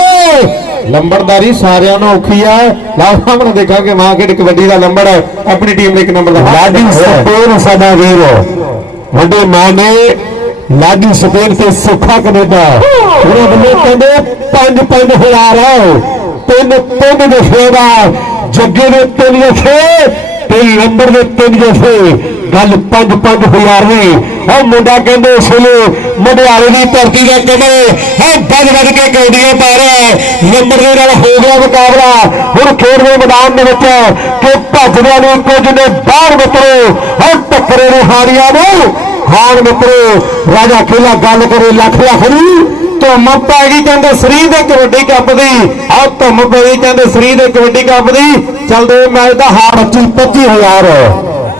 ਲੰਬੜਦਾਰੀ ਸਾਰਿਆਂ ਨੂੰ ਔਖੀ ਆ। ਲਾਓ ਸਾਹਮਣੇ ਦੇਖਾਂਗੇ ਮਾਰਕੀਟ ਕਬੱਡੀ ਦਾ ਲੰਬੜ ਆਪਣੀ ਟੀਮ ਦੇ ਇੱਕ ਨੰਬਰ ਦਾ ਲਾਡੀ ਸਪੇਨ ਸਾਡਾ ਵੀਰ ਵੱਡੇ ਮਾਂ ਨੇ ਲਾਡੀ ਸਪੇਨ ਤੇ ਸੁੱਖਾ ਕੈਨੇਡਾ। ਉਹਨਾਂ ਵੱਲੋਂ ਕਹਿੰਦੇ 5 5000 ਤਿੰਨ ਤਿੰਨ ਜਫੇ ਦਾ ਜੱਗੇ ਦੇ ਤਿੰਨ ਜਫੇ ਤੇ ਨੰਬਰ ਦੇ ਤਿੰਨ ਜਫੇ ਗੱਲ 5 5000 ਦੀ। ਉਹ ਮੁੰਡਾ ਕਹਿੰਦੇ ਇਸ ਵੇਲੇ ਮਡਿਆਲੇ ਦੀ ਧਰਤੀ ਦਾ ਕਹਿੰਦੇ ਹੈ ਵੱਜ ਵੱਧ ਕੇ ਕੌਡੀਆਂ ਪਾ ਰਿਹਾ ਹੈ। ਨੰਬਰ ਦੇ ਨਾਲ ਹੋ ਗਿਆ ਮੁਕਾਬਲਾ। ਹੁਣ ਖੇਡ ਦੇ ਮੈਦਾਨ ਦੇ ਵਿੱਚ ਕਿ ਭੱਜਦਿਆਂ ਨੂੰ ਕੁਝ ਨੇ ਬਾਹਰ ਮਿੱਤਰੋ, ਹੁਣ ਟੱਕਰੇ ਨੇ ਹਾਰੀਆਂ ਨੂੰ। ਹਾਰ ਮਿੱਤਰੋ, ਰਾਜਾ ਖੇਲਾ ਗੱਲ ਕਰੇ, ਲੱਖ ਲੱਖ ਨੂੰ ਧੁੰਮ ਪੈ ਗਈ ਕਹਿੰਦੇ ਸ੍ਰੀ ਦੇ ਕਬੱਡੀ ਕੱਪ ਦੀ। ਆਹ ਧੁੰਮ ਪੈ ਗਈ ਕਹਿੰਦੇ ਸ੍ਰੀ ਦੇ ਕਬੱਡੀ ਕੱਪ ਦੀ। ਚੱਲਦੇ ਮੈਚ ਦਾ ਹਾਰ 25 25000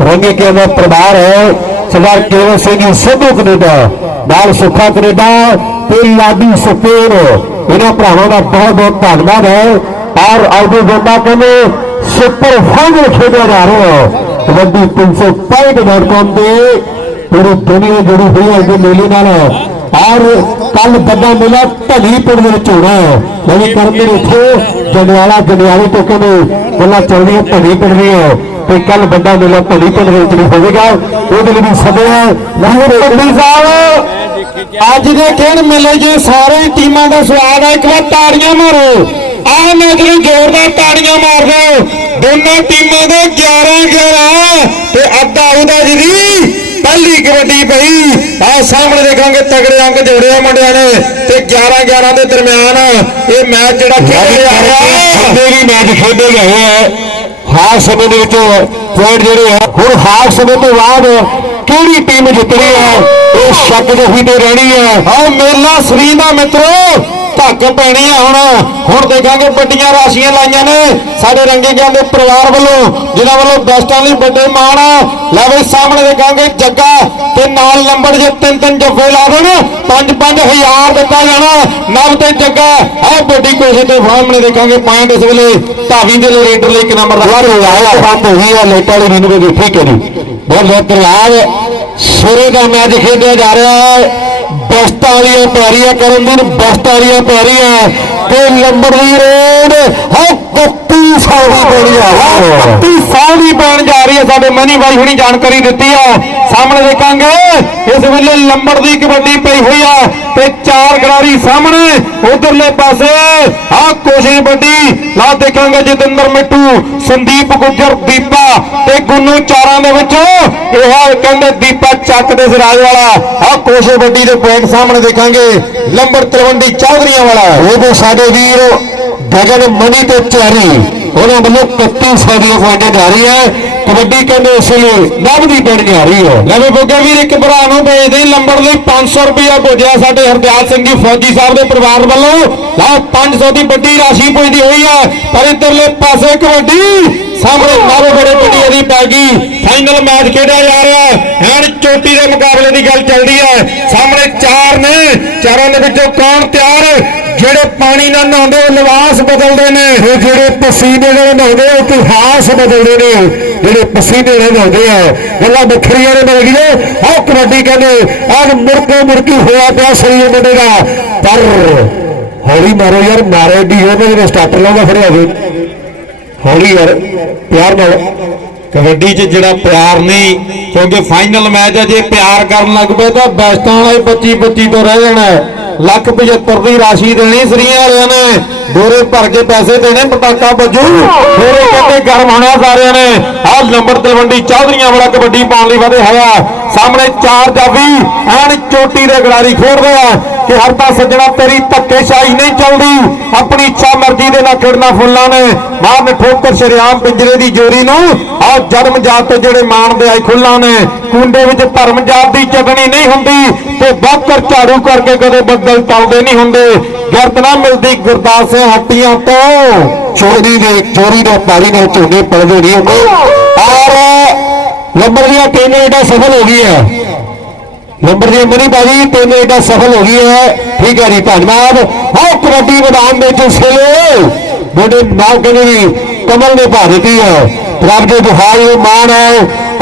ਰੰਗੇ ਕੇ ਦਾ ਪਰਿਵਾਰ ਹੈ? ਸਰਦਾਰ ਕੇਵਲ ਸਿੰਘ ਸਿੱਧੂ ਕਨੇਡਾ, ਨਾਲ ਸੁੱਖਾ ਕਨੇਡਾ ਤੇ ਲਾਡੀ ਸੁਪੇਰ ਇਹਨਾਂ ਭਰਾਵਾਂ ਦਾ ਬਹੁਤ ਬਹੁਤ ਧੰਨਵਾਦ ਹੈ। ਔਰ ਆਉਦੇ ਜੋਦਾ ਕਹਿੰਦੇ ਸੁਪਰ ਫਾਈਨਲ ਖੇਡਿਆ ਜਾ ਰਿਹਾ ਹੈ। ਕਬੱਡੀ 365.com ਤੇ ਪੂਰੀ ਦੁਨੀਆ ਜੁੜੀ ਹੋਈ ਹੈ ਇਸ ਮੇਲੇ ਨਾਲ। ਔਰ ਕੱਲ ਵੱਡਾ ਮੇਲਾ ਢਲੀ ਦੇ ਵਿੱਚ ਹੋਣਾ ਹੈ। ਮੈਂ ਕਰਦੇ ਇੱਥੇ ਜੰਡਿਆਲਾ, ਜੰਡਿਆਲੇ ਤੋਂ ਕਹਿੰਦੇ ਗੱਲਾਂ ਚੱਲਦੀਆਂ ਢਲੀ ਪਿੰਡ ਦੀਆਂ। ਤੇ ਕੱਲ ਵੱਡਾ ਮੇਲਾ ਢਲੀ ਦੇ ਵਿੱਚ ਵੀ ਹੋਵੇਗਾ। ਉਹਦੇ ਲਈ ਵੀ ਸੱਦਿਆ ਲਾਹੌਰ ਪੱਟੀ ਸਾਹਿਬ ਅੱਜ ਦੇ ਖੇਡ ਮੇਲੇ 'ਚ ਸਾਰੇ ਟੀਮਾਂ ਦਾ ਸਵਾਦ ਹੈ। ਇੱਕ ਵਾਰ ਤਾੜੀਆਂ ਮਾਰੋ। ਆਹ ਮੈਚ ਨੂੰ ਜ਼ੋਰਦਾਰ ਤਾੜੀਆਂ ਮਾਰ ਦਿਓ ਦੋਨਾਂ ਟੀਮਾਂ ਦੇ 11 11 ਤੇ ਅੱਧਾ ਉਹਦਾ ਜੀ ਪਹਿਲੀ ਕਬੱਡੀ ਪਈ। ਆਹ ਸਾਹਮਣੇ ਦੇਖਾਂਗੇ ਤਗੜੇ ਅੰਕ ਜੋੜੇ ਆ ਮੁੰਡਿਆਂ ਨੇ ਤੇ 11 11 ਦੇ ਦਰਮਿਆਨ ਇਹ ਮੈਚ ਜਿਹੜਾ ਖੇਡਿਆ ਹੈ। ਵੀ ਮੈਚ ਖੇਡੇ ਗਏ ਹੈ ਹਾਰ ਸਮੇਂ ਦੇ ਵਿੱਚ ਪੁਆਇੰਟ ਜਿਹੜੇ ਹੈ ਹੁਣ ਹਾਰ ਸਮੇਂ ਤੋਂ ਬਾਅਦ ਕਿਹੜੀ ਟੀਮ ਜਿੱਤਣੀ ਹੈ ਇਹ ਸ਼ੱਕ ਦੇ ਹੀ ਤੇ ਰਹਿਣੀ ਹੈ। ਆਹ ਮੇਲਾ ਸ੍ਰੀ ਦਾ ਮਿੱਤਰੋ ਧੱਕ ਪੈਣੀ ਆ ਹੁਣ। ਹੁਣ ਦੇਖਾਂਗੇ ਵੱਡੀਆਂ ਰਾਸ਼ੀਆਂ ਲਾਈਆਂ ਨੇ ਸਾਡੇ ਰੰਗੇ ਗਿਆਨ ਦੇ ਪਰਿਵਾਰ ਵੱਲੋਂ, ਜਿਨ੍ਹਾਂ ਵੱਲੋਂ ਬੈਸਟਾਂ ਲਈ ਵੱਡੇ ਮਾਣ। ਆ ਲੈ ਬਈ, ਸਾਹਮਣੇ ਦੇਖਾਂਗੇ ਜੱਗਾ ਤੇ ਨਾਲ ਨੰਬਰ ਜੇ ਤਿੰਨ ਤਿੰਨ ਜੱਫੇ ਲਾ ਦੇਣ। 5-5000 ਦਿੱਤਾ ਜਾਣਾ। ਨਵ ਤੇ ਜੱਗਾ, ਆਹ ਵੱਡੀ ਕੋਸ਼ਿਸ਼ ਤੇ ਸਾਹਮਣੇ ਦੇਖਾਂਗੇ ਪੁਆਇੰਟ ਇਸ ਵੇਲੇ। ਧਾਵੀ ਦੇ ਲੀਡਰ ਲਈ ਇੱਕ ਨੰਬਰ ਦਾ ਯਾਰ ਲਾਇਕ ਹੋਈ ਹੈ ਲੇਟਾ ਵਾਲੀ ਰਿੰਗ ਦੇ ਠੀਕ ਹੈ ਬਹੁਤ ਬਹੁਤ ਲਾਭ ਸਿਰੇ ਦਾ ਮੈਚ ਖੇਡਿਆ ਜਾ ਰਿਹਾ ਹੈ। ਬਸਤਾਂ ਵਾਲੀਆਂ ਪੈਰੀਆਂ ਕਰਨ ਦੀ, ਬਸਤਾਂ ਵਾਲੀਆਂ ਪੈਰੀਆਂ। ਤੇ ਨੰਬਰ ਦੀ ਰੇਡ ਹੈ 31 ਸਾਲ ਦੀ ਬਣੀ ਆ 31 ਸਾਲ ਦੀ ਬਣ ਜਾ ਰਹੀ ਹੈ। ਸਾਡੇ ਮਨੀ ਬਾਈ ਹੁਣੀ ਜਾਣਕਾਰੀ ਦਿੱਤੀ ਆ। ਸਾਹਮਣੇ ਦੇਖਾਂਗੇ, ਇਸ ਵੇਲੇ ਲੰਬੜ ਦੀ ਕਬੱਡੀ ਪਈ ਹੋਈ ਆ ਤੇ ਚਾਰ ਖਿਡਾਰੀ ਸਾਹਮਣੇ, ਉਧਰਲੇ ਪਾਸੇ ਆਹ ਕੋਸ਼ਿਸ਼ ਵੱਡੀ। ਲਾ ਦੇਖਾਂਗੇ ਜਤਿੰਦਰ ਮਿੱਟੂ, ਸੰਦੀਪ ਗੁੱਜਰ, ਦੀਪਾ ਤੇ ਗੁੰਨੂ ਚਾਰਾਂ ਦੇ ਵਿੱਚ। ਇਹ ਕਹਿੰਦੇ ਦੀਪਾ ਚੱਕ ਦੇ ਸਿਰਾਜ ਵਾਲਾ। ਆਹ ਕੋਸ਼ਿਸ਼ ਵੱਡੀ ਦੇ ਪੁਆਇੰਟ ਸਾਹਮਣੇ ਦੇਖਾਂਗੇ। ਲੰਬੜ ਤਲਵੰਡੀ ਚੌਧਰੀਆਂ ਵਾਲਾ। ਉਹਦੇ ਸਾਡੇ ਵੀਰ ਗਗਨ ਮਨੀ ਤੇ ਚਾਰੀ ਉਹਨਾਂ ਵੱਲੋਂ 31 ਸਾਡੀਆਂ ਪੁਆਇੰਟਾਂ ਜਾ ਰਹੀ ਹੈ। ਕਬੱਡੀ ਕਹਿੰਦੇ ਇਸ ਵੇਲੇ ਨਵਦੀ ਬਣ ਆ ਰਹੀ ਹੈ। ਲੈ ਵੀ ਬੁੱਗੇ ਵੀਰ ਇੱਕ ਭਰਾ ਨੂੰ ਭੇਜਦੇ ਲੰਬੜ ਲਈ 500 ਰੁਪਇਆ ਭੇਜਿਆ ਸਾਡੇ ਹਰਦਿਆਲ ਸਿੰਘ ਜੀ ਫੌਜੀ ਸਾਹਿਬ ਦੇ ਪਰਿਵਾਰ ਵੱਲੋਂ। ਲਓ 500 ਦੀ ਵੱਡੀ ਰਾਸ਼ੀ ਪੁੱਜਦੀ ਹੋਈ ਹੈ। ਪਰ ਇਧਰਲੇ ਪਾਸੇ ਕਬੱਡੀ ਸਾਹਮਣੇ ਮਾਰੋ ਬੜੇ ਪਿੰਡੀਆਂ ਦੀ ਪੈ ਗਈ। ਫਾਈਨਲ ਮੈਚ ਖੇਡਿਆ ਜਾ ਰਿਹਾ ਹੈ। ਐਨ ਚੋਟੀ ਦੇ ਮੁਕਾਬਲੇ ਦੀ ਗੱਲ ਚੱਲਦੀ ਹੈ। ਸਾਹਮਣੇ ਚਾਰਾਂ ਦੇ ਵਿੱਚੋਂ ਕੌਣ ਤਿਆਰ ਜਿਹੜੇ ਪਾਣੀ ਨਾਲ ਨਹਾਉਂਦੇ ਉਹ ਲਿਬਾਸ ਬਦਲਦੇ ਨੇ। ਇਹ ਜਿਹੜੇ ਪਸੀਨੇ ਨਾਲ ਨਹਾਉਂਦੇ ਆ, ਇਤਿਹਾਸ ਬਦਲਦੇ ਨੇ। ਜਿਹੜੇ ਪਸੀਨੇ ਨਾਲ ਨਹਾਉਂਦੇ ਆ ਗੱਲਾਂ ਵੱਖਰੀਆਂ ਨੇ ਮਿਲ ਗਈਆਂ ਆਹ ਕਬੱਡੀ ਕਹਿੰਦੇ ਆਹ ਮੁਰਕੇ ਮੁਰਕੀ ਹੋਇਆ ਪਿਆ ਸਰੀਰ ਮੁੰਡੇ ਦਾ। ਪਰ ਹੌਲੀ ਮਾਰੋ ਯਾਰ ਮਾਰੇ ਦੀ ਉਹਨੇ ਜਿਹੜੇ ਸਟਾਰਟਰ ਲਾਉਂਦਾ ਫੜਿਆ ਹੋਵੇ ਹੌਲੀ ਯਾਰ ਪਿਆਰ ਨਾਲ। ਕਬੱਡੀ 'ਚ ਜਿਹੜਾ ਪਿਆਰ ਨਹੀਂ, ਕਿਉਂਕਿ ਫਾਈਨਲ ਮੈਚ ਹੈ ਜੇ ਪਿਆਰ ਕਰਨ ਲੱਗ ਪਏ ਤਾਂ ਬੈਸਟਾਂ ਵਾਲੇ 25 25 ਤੋਂ ਰਹਿ ਜਾਣਾ ਲੱਖ 75 ਦੀ ਰਾਸ਼ੀ ਦੇਣੀ ਸਰੀਆਂ ਵਾਲਿਆਂ ਨੇ। ਦੋਰੇ ਭਰ ਕੇ ਪੈਸੇ ਦੇਣੇ ਪਟਾਕਾ ਵੱਜੂ। ਦੋਰੇ ਕਹਿੰਦੇ ਗਰਮ ਹੋਣਾ ਸਾਰਿਆਂ ਨੇ। ਆਹ ਨੰਬਰ ਤਲਵੰਡੀ ਚੌਧਰੀਆਂ ਵਾਲਾ ਕਬੱਡੀ ਪਾਉਣ ਲਈ ਵਧੇ ਹੋਇਆ। ਸਾਹਮਣੇ ਚਾਰ ਜਾਫੀ ਐਨ ਚੋਟੀ ਦੇ ਗੜਾਰੀ ਖੇਡਦੇ ਆ ਕਿ ਹਰ ਤਾਂ ਸੱਜਣਾ ਤੇਰੀ ਧੱਕੇਸ਼ਾਹੀ ਨਹੀਂ ਚੱਲਦੀ, ਆਪਣੀ ਇੱਛਾ ਮਰਜ਼ੀ ਦੇ ਨਾਲ ਖੇਡਣਾ ਫੁੱਲਾਂ ਨੇ। ਮਾਰਨ ਠੋਕਰ ਸ਼ਰਿਆਮ ਪਿੰਜਰੇ ਦੀ ਜੋਰੀ ਨੂੰ। ਆ ਜਨਮ ਜਾਤ ਤੇ ਜਿਹੜੇ ਮਾਣਦੇ ਆਏ ਖੁੱਲਾਂ ਨੇ, ਕੁੰਡੇ ਵਿੱਚ ਧਰਮ ਜਾਤ ਦੀ ਚਟਣੀ ਨਹੀਂ ਹੁੰਦੀ ਤੇ ਬਾਕਰ ਝਾੜੂ ਕਰਕੇ ਕਦੇ ਬੱਦਲ ਟਲਦੇ ਨਹੀਂ ਹੁੰਦੇ। ਨਾ ਮਿਲਦੀ ਗੁਰਦਾਸ ਸਿੰਘ ਹੱਟੀਆਂ ਤੋਂ। ਚੋਰੀ ਦੇ ਚੋਰੀ ਦੇ ਪਾਰੀ ਨਾਲ ਝੋਨੇ ਪੜਦੇ ਨਹੀਂ ਹੁੰਦੇ ਔਰ ਨੰਬਰ ਦੀਆਂ ਤਿੰਨ ਏਡਾ ਸਫਲ ਹੋ ਗਈ ਹੈ ਨੰਬਰ ਦੀ ਮਨੀ ਬਾਜੀ ਤਿੰਨ ਏਡਾ ਸਫਲ ਹੋ ਗਈ ਹੈ ਠੀਕ ਹੈ ਜੀ ਧੰਨਵਾਦ। ਆਹ ਕਬੱਡੀ ਮੈਦਾਨ ਵਿੱਚ ਉਸਲੇ ਬੋਡੇ ਨਾਮ ਕਹਿੰਦੇ ਵੀ ਕਮਲ ਨੇ ਦਿੱਤੀ ਹੈ। ਰੱਬ ਦੇ ਦੁਹਾਈ ਨੂੰ ਮਾਣ ਹੈ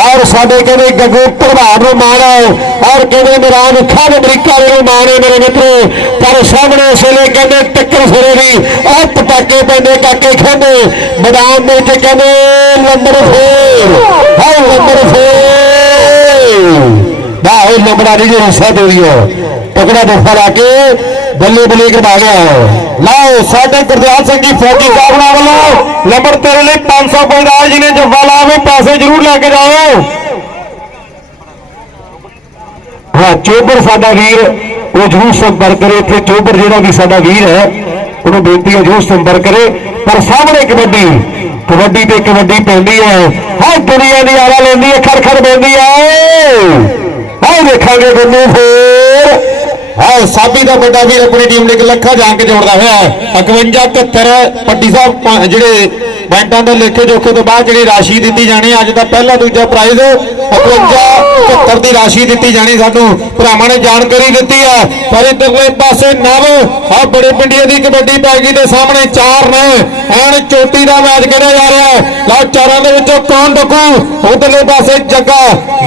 ਔਰ ਸਾਡੇ ਕਹਿੰਦੇ ਗੱਗੂ ਪ੍ਰਭਾਵ ਨੂੰ ਮਾਣ ਹੈ ਔਰ ਕਹਿੰਦੇ ਨਿਰਾਨ ਖਾਨ ਅਮਰੀਕਾ ਦੇ ਮਾਣ ਹੈ ਮੇਰੇ ਮਿੱਤਰੋ। ਪਰ ਸਾਹਮਣੇ ਸੇਲੇ ਕਹਿੰਦੇ ਟੱਕਰ ਫਿਰੇ ਦੀ ਔਰ ਪਟਾਕੇ ਪੈਂਦੇ ਕਾਕੇ ਖੰਦੇ ਮੈਦਾਨ ਦੇ ਵਿੱਚ ਕਹਿੰਦੇ ਨੰਬਰ 4 ਹਾਏ ਨੰਬਰ 4 ਵਾਹ ਇਹ ਲੋਕੜਾ ਦੀ ਜਿਹੜੀ ਸਹਿ ਦੇਈ ਹੈ। ਟੁਕੜਾ ਦੇਖਾ ਲਾ ਕੇ ਬੱਲੇ ਬੱਲੇ ਕਰਵਾ ਗਿਆ ਲਓ, ਸਾਡੇ ਗੁਰਦਿਆਲ ਸਿੰਘ ਜੀ ਫੌਜੀ ਸਾਹਿਬ ਵੱਲੋਂ ਨੰਬਰ ਤੇਰੇ ਲਈ 500 ਪੁਆਇੰਟ ਆਏ ਜਿਹਨੇ ਜੱਫਾ ਲਾਵੇ ਪੈਸੇ ਜ਼ਰੂਰ ਲੈ ਕੇ ਜਾਓ। ਹਾਂ, ਚੋਬਰ ਸਾਡਾ ਵੀਰ, ਉਹ ਜ਼ਰੂਰ ਸੰਪਰਕ ਕਰੇ। ਇੱਥੇ ਚੋਬਰ ਜਿਹੜਾ ਵੀ ਸਾਡਾ ਵੀਰ ਹੈ, ਉਹਨੂੰ ਬੇਨਤੀ ਹੈ ਜ਼ਰੂਰ ਸੰਪਰਕ ਕਰੇ। ਪਰ ਸਾਹਮਣੇ ਕਬੱਡੀ ਕਬੱਡੀ ਤੇ ਕਬੱਡੀ ਪੈਂਦੀ ਹੈ। ਹਾਂ ਦੁਨੀਆ ਦੀ ਆਰਾ ਲੈਂਦੀ ਹੈ ਖੜ ਖੜ ਪੈਂਦੀ ਹੈ। ਹਾਂ ਦੇਖਾਂਗੇ ਗੁੰਨੂ ਫੇਰ। ਹਾਂ ਸਾਬੀ ਦਾ ਵੱਡਾ ਵੀਰ ਆਪਣੀ ਟੀਮ ਲਈ ਇੱਕ ਲੱਖਾ ਕੇ ਜੋੜਦਾ ਹੋਇਆ ਹੈ। 51 71 ਪੱਟੀ ਸਾਹਿਬ ਜਿਹੜੇ ਪੁਆਇੰਟਾਂ ਦੇ ਲੇਖੇ ਜੋਖੇ ਤੋਂ ਬਾਅਦ ਜਿਹੜੀ ਰਾਸ਼ੀ ਦਿੱਤੀ ਜਾਣੀ ਅੱਜ ਦਾ ਪਹਿਲਾ ਦੂਜਾ ਪ੍ਰਾਈਜ਼ 51 71 ਦੀ ਰਾਸ਼ੀ ਦਿੱਤੀ ਜਾਣੀ ਸਾਨੂੰ। ਭਰਾਵਾਂ ਨੇ ਜਾਣਕਾਰੀ ਦਿੱਤੀ ਹੈ, ਪਰ ਇਧਰਲੇ ਪਾਸੇ ਨਵ ਆ ਬੜੇ ਪਿੰਡੀਆਂ ਦੀ ਕਬੱਡੀ ਪੈ ਗਈ ਤੇ ਸਾਹਮਣੇ ਚਾਰ ਨੇ। ਐਨ ਚੋਟੀ ਦਾ ਮੈਚ ਖੇਡਿਆ ਜਾ ਰਿਹਾ ਹੈ। ਲਓ ਚਾਰਾਂ ਦੇ ਵਿੱਚੋਂ ਕੌਣ ਡੱਕੂ ਉਧਰਲੇ ਪਾਸੇ ਜੱਗਾ,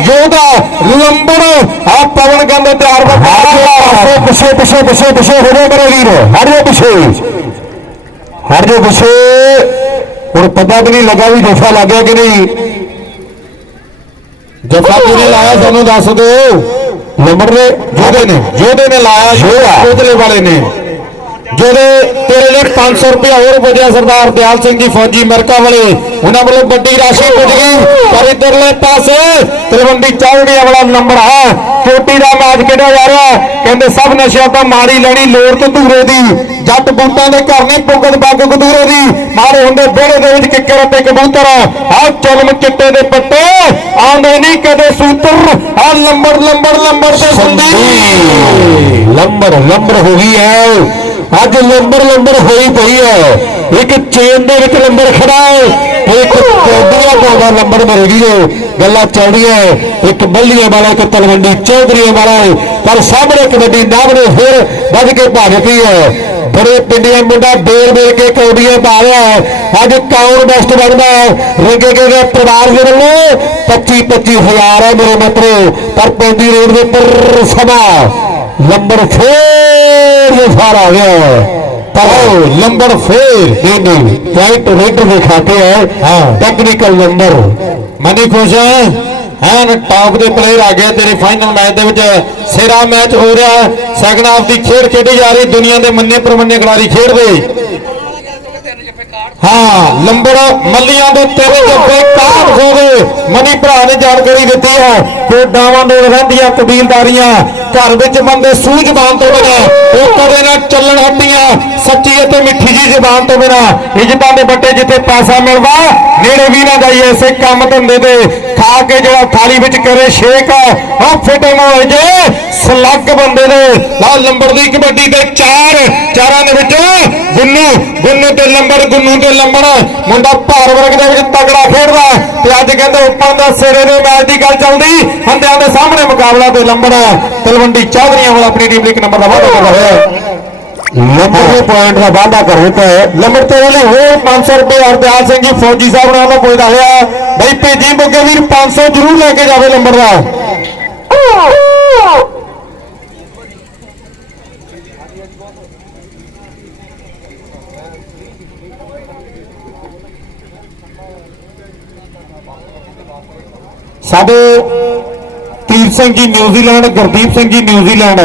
ਯੋਧਾ ਲੰਬੜ ਆ ਪਵਨ ਗੰਦ ਤਿਆਰ ਬਤਾ ਪਿੱਛੇ ਪਿੱਛੇ ਪਿੱਛੇ ਪਿੱਛੇ ਹੋ ਜਾਓ ਮੇਰੇ ਵੀਰ ਹਰ ਜਾਓ ਪਿੱਛੇ। ਹਟ ਜਾਓ ਪਿੱਛੇ। ਹੁਣ ਪਤਾ ਵੀ ਨਹੀਂ ਲੱਗਾ ਵੀ ਜਫਾ ਲੱਗ ਗਿਆ ਕਿ ਨਹੀਂ। ਜੱਫਾ ਕਿਹਨੇ ਲਾਇਆ ਸਾਨੂੰ ਦੱਸ ਦਿਓ। ਨੰਬਰ ਨੇ ਜੋਧੇ ਨੇ ਜੋਧੇ ਨੇ ਲਾਇਆ ਜੋਧਾ। ਕੋਤਲੇ ਵਾਲੇ ਨੇ। ਜਿਹਦੇ ਤੇਰੇ ਲਈ 500 ਰੁਪਏ ਹੋਰ ਪੁੱਜਿਆ ਸਰਦਾਰ ਦਿਆਲ ਸਿੰਘ ਜੀ ਫੌਜੀ ਅਮਰੀਕਾ ਵਾਲੇ, ਉਹਨਾਂ ਵੱਲੋਂ ਵੱਡੀ ਰਾਸ਼ੀ ਪੁੱਜ ਗਈ। ਪਰ ਇਧਰਲੇ ਪਾਸੇ ਤਲਵੰਡੀ ਚੌੜੀਆਂ ਵਾਲਾ ਨੰਬਰ ਹੈ। ਚੋਟੀ ਦਾ ਮਾਜ ਕਿਹੜਾ ਜਾ ਰਿਹਾ। ਕਹਿੰਦੇ ਸਭ ਨਸ਼ਿਆਂ ਤੋਂ ਮਾਰੀ ਲੈਣੀ ਲੋੜ ਤੇ ਧੂਰੇ ਦੀ ਜੱਟ ਬੂਟਾਂ ਦੇ ਘਰ ਨਹੀਂ ਪੁੱਗਦ ਬੱਗ ਕਦੂਰੇ ਦੀ ਮਾਰੇ ਹੁੰਦੇ ਵਿਹੜੇ ਦੇ ਵਿੱਚ ਕਿੱਕਰ ਤੇ ਕਬੂਤਰ। ਆ ਚਲਮ ਚਿੱਟੇ ਦੇ ਪੱਟੇ। ਆਉਂਦੇ ਨਹੀਂ ਕਦੇ ਸੂਤਰ। ਆ ਲੰਬੜ ਲੰਬੜ ਲੰਬੜ ਤੇ ਸੰਦੀ ਲੰਬਰ ਲੰਬਰ ਹੋ ਗਈ ਹੈ। ਅੱਜ ਲੰਬਰ ਲੰਬਰ ਹੋਈ ਪਈ ਹੈ। ਇੱਕ ਚੇਨ ਦੇ ਵਿੱਚ ਲੰਬਰ ਖੜਾ ਹੈ। ਇੱਕ ਚੌਧਰੀਆਂ ਪਾਉਂਦਾ ਲੰਬਰ ਮਿਲ ਹੈ। ਗੱਲਾਂ ਚੌੜੀਆਂ ਇੱਕ ਬੱਲੀਆਂ ਵਾਲਾ, ਇੱਕ ਤਲਵੰਡੀ ਚੌਧਰੀਆਂ ਵਾਲਾ ਪਰ ਸਾਹਮਣੇ ਕਬੱਡੀ ਨਾਮ ਨੇ ਫਿਰ ਵੱਧ ਕੇ ਭਾਗਤੀ ਹੈ। ਬੜੇ ਪਿੰਡੀਆਂ ਮੁੰਡਾ ਬੇਰ ਬੇਰ ਕੇ ਕੌਡੀਆਂ ਪਾ ਰਿਹਾ ਹੈ। ਅੱਜ ਕਾਉਰ ਬੈਸਟ ਬਣਦਾ ਹੈ। ਰੰਗੇ ਕੇ ਗਏ ਪਰਿਵਾਰ ਦੇ ਵੱਲੋਂ। 25 25 ਹਜ਼ਾਰ ਹੈ ਮੇਰੇ ਮਿੱਤਰੋ। ਪਰ ਪੈਂਦੀ ਰੋਡ ਦੇ ਉੱਪਰ ਸਭਾ ਲੰਬਰ ਫੇਰ ਇਹ ਸਾਰਾ ਆ ਗਿਆ ਪਰ ਲੰਬੜ ਫੇਰ नहीं नहीं राइट राइटर दिखाते हैं हाँ। टेक्निकल नंबर ਮਨੀ ਖੁਸ਼ ਹੈ ਹਾਂ ਟਾਪ ਦੇ ਪਲੇਅਰ ਆ ਗਏ ਤੇਰੇ ਫਾਈਨਲ ਮੈਚ ਦੇ ਵਿੱਚ ਸਿਰਾ ਮੈਚ ਹੋ ਰਿਹਾ ਹੈ ਸੈਕੰਡ ਹਾਫ ਦੀ ਖੇਡ ਖੇਡੀ ਜਾ ਰਹੀ ਦੁਨੀਆ ਦੇ ਮੰਨੇ ਪ੍ਰਮੰਨੇ ਖਿਡਾਰੀ ਖੇਡਦੇ ਹਾਂ ਲੰਬੜ ਮੱਲੀਆਂ ਦੇ ਤਿੰਨ ਜੱਫੇ ਕਾਬ ਹੋ ਗਏ ਮਨੀ ਭਰਾ ਨੇ ਜਾਣਕਾਰੀ ਦਿੱਤੀ ਹੈ ਕਿ ਡਾਵਾਂ ਦੇ ਰਹਿੰਦੀਆਂ ਕਬੀਲਦਾਰੀਆਂ ਘਰ ਵਿੱਚ ਬੰਦੇ ਸੂਝ ਜ਼ਬਾਨ ਤੋਂ ਬਿਨਾ, ਉਹ ਕਦੇ ਨਾ ਚੱਲਣ ਹੱਟੀਆਂ। ਸੱਚੀ ਅਤੇ ਮਿੱਠੀ ਜੀ ਜ਼ਬਾਨ ਤੋਂ ਬਿਨਾ ਇੱਜ਼ਤਾਂ ਦੇ ਬੱਟੇ ਜਿੱਥੇ ਪੈਸਾ ਮਿਲਦਾ, ਨੇੜੇ ਵੀ ਨਾ ਜਾਈਏ, ਇਸੇ ਕੰਮ ਧੰਦੇ ਤੇ। ਖਾ ਕੇ ਜਿਹੜਾ ਥਾਲੀ ਵਿੱਚ ਕਰੇ ਸ਼ੇਕ ਉਹ ਫਿਟਮ ਹੋਏ ਜੇ ਸਲੱਗ ਬੰਦੇ ਨੇ ਲਾ ਲੰਬਰ ਦੀ ਕਬੱਡੀ ਤੇ ਚਾਰ ਚਾਰਾਂ ਦੇ ਵਿੱਚ, ਗੁੰਨੂ ਗੁੰਨੂ ਤੇ ਲੰਬਰ ਗੁੰਨੂ ਤੇ ਲੰਬਰ ਮੁੰਡਾ ਭਾਰ ਵਰਗ ਦੇ ਵਿੱਚ ਤਗੜਾ ਖੇਡਦਾ ਤੇ ਅੱਜ ਕਹਿੰਦੇ, ਉੱਪਰ ਦਾ ਸਿਰੇ ਦੇ ਮੈਚ ਦੀ ਗੱਲ ਚੱਲਦੀ, ਹੰਦਿਆਂ ਦੇ ਸਾਹਮਣੇ ਮੁਕਾਬਲਾ ਤੇ ਲੰਬਰ ਤਲਵੰਡੀ ਚੌਧਰੀਆਂ ਵਾਲਾ ਆਪਣੀ ਟੀਮ ਲਈ ਇੱਕ ਨੰਬਰ ਦਾ ਵਾਅਦਾ ਕਰਦਾ ਹੋਇਆ ਨੰਬਰ ਦੇ ਪੁਆਇੰਟ ਦਾ ਵਾਅਦਾ ਕਰ ਦਿੱਤਾ ਹੈ। ਨੰਬਰ ਤੇ ਵਾਲੇ ਹੋਰ 500 ਰੁਪਏ ਹਰਦਿਆਲ ਸਿੰਘ ਜੀ ਫੌਜੀ ਸਾਹਿਬ ਨਾਲ ਉਹ ਪੁੱਛਦਾ ਬਈ ਭੇਜੀ ਬੁੱਗੇ ਵੀਰ 500 ਜ਼ਰੂਰ ਲੈ ਕੇ ਜਾਵੇ ਨੰਬਰ ਦਾ। ਸਾਡੇ ਤੀਰ ਸਿੰਘ ਜੀ ਨਿਊਜ਼ੀਲੈਂਡ ਗੁਰਦੀਪ ਸਿੰਘ ਜੀ ਨਿਊਜ਼ੀਲੈਂਡ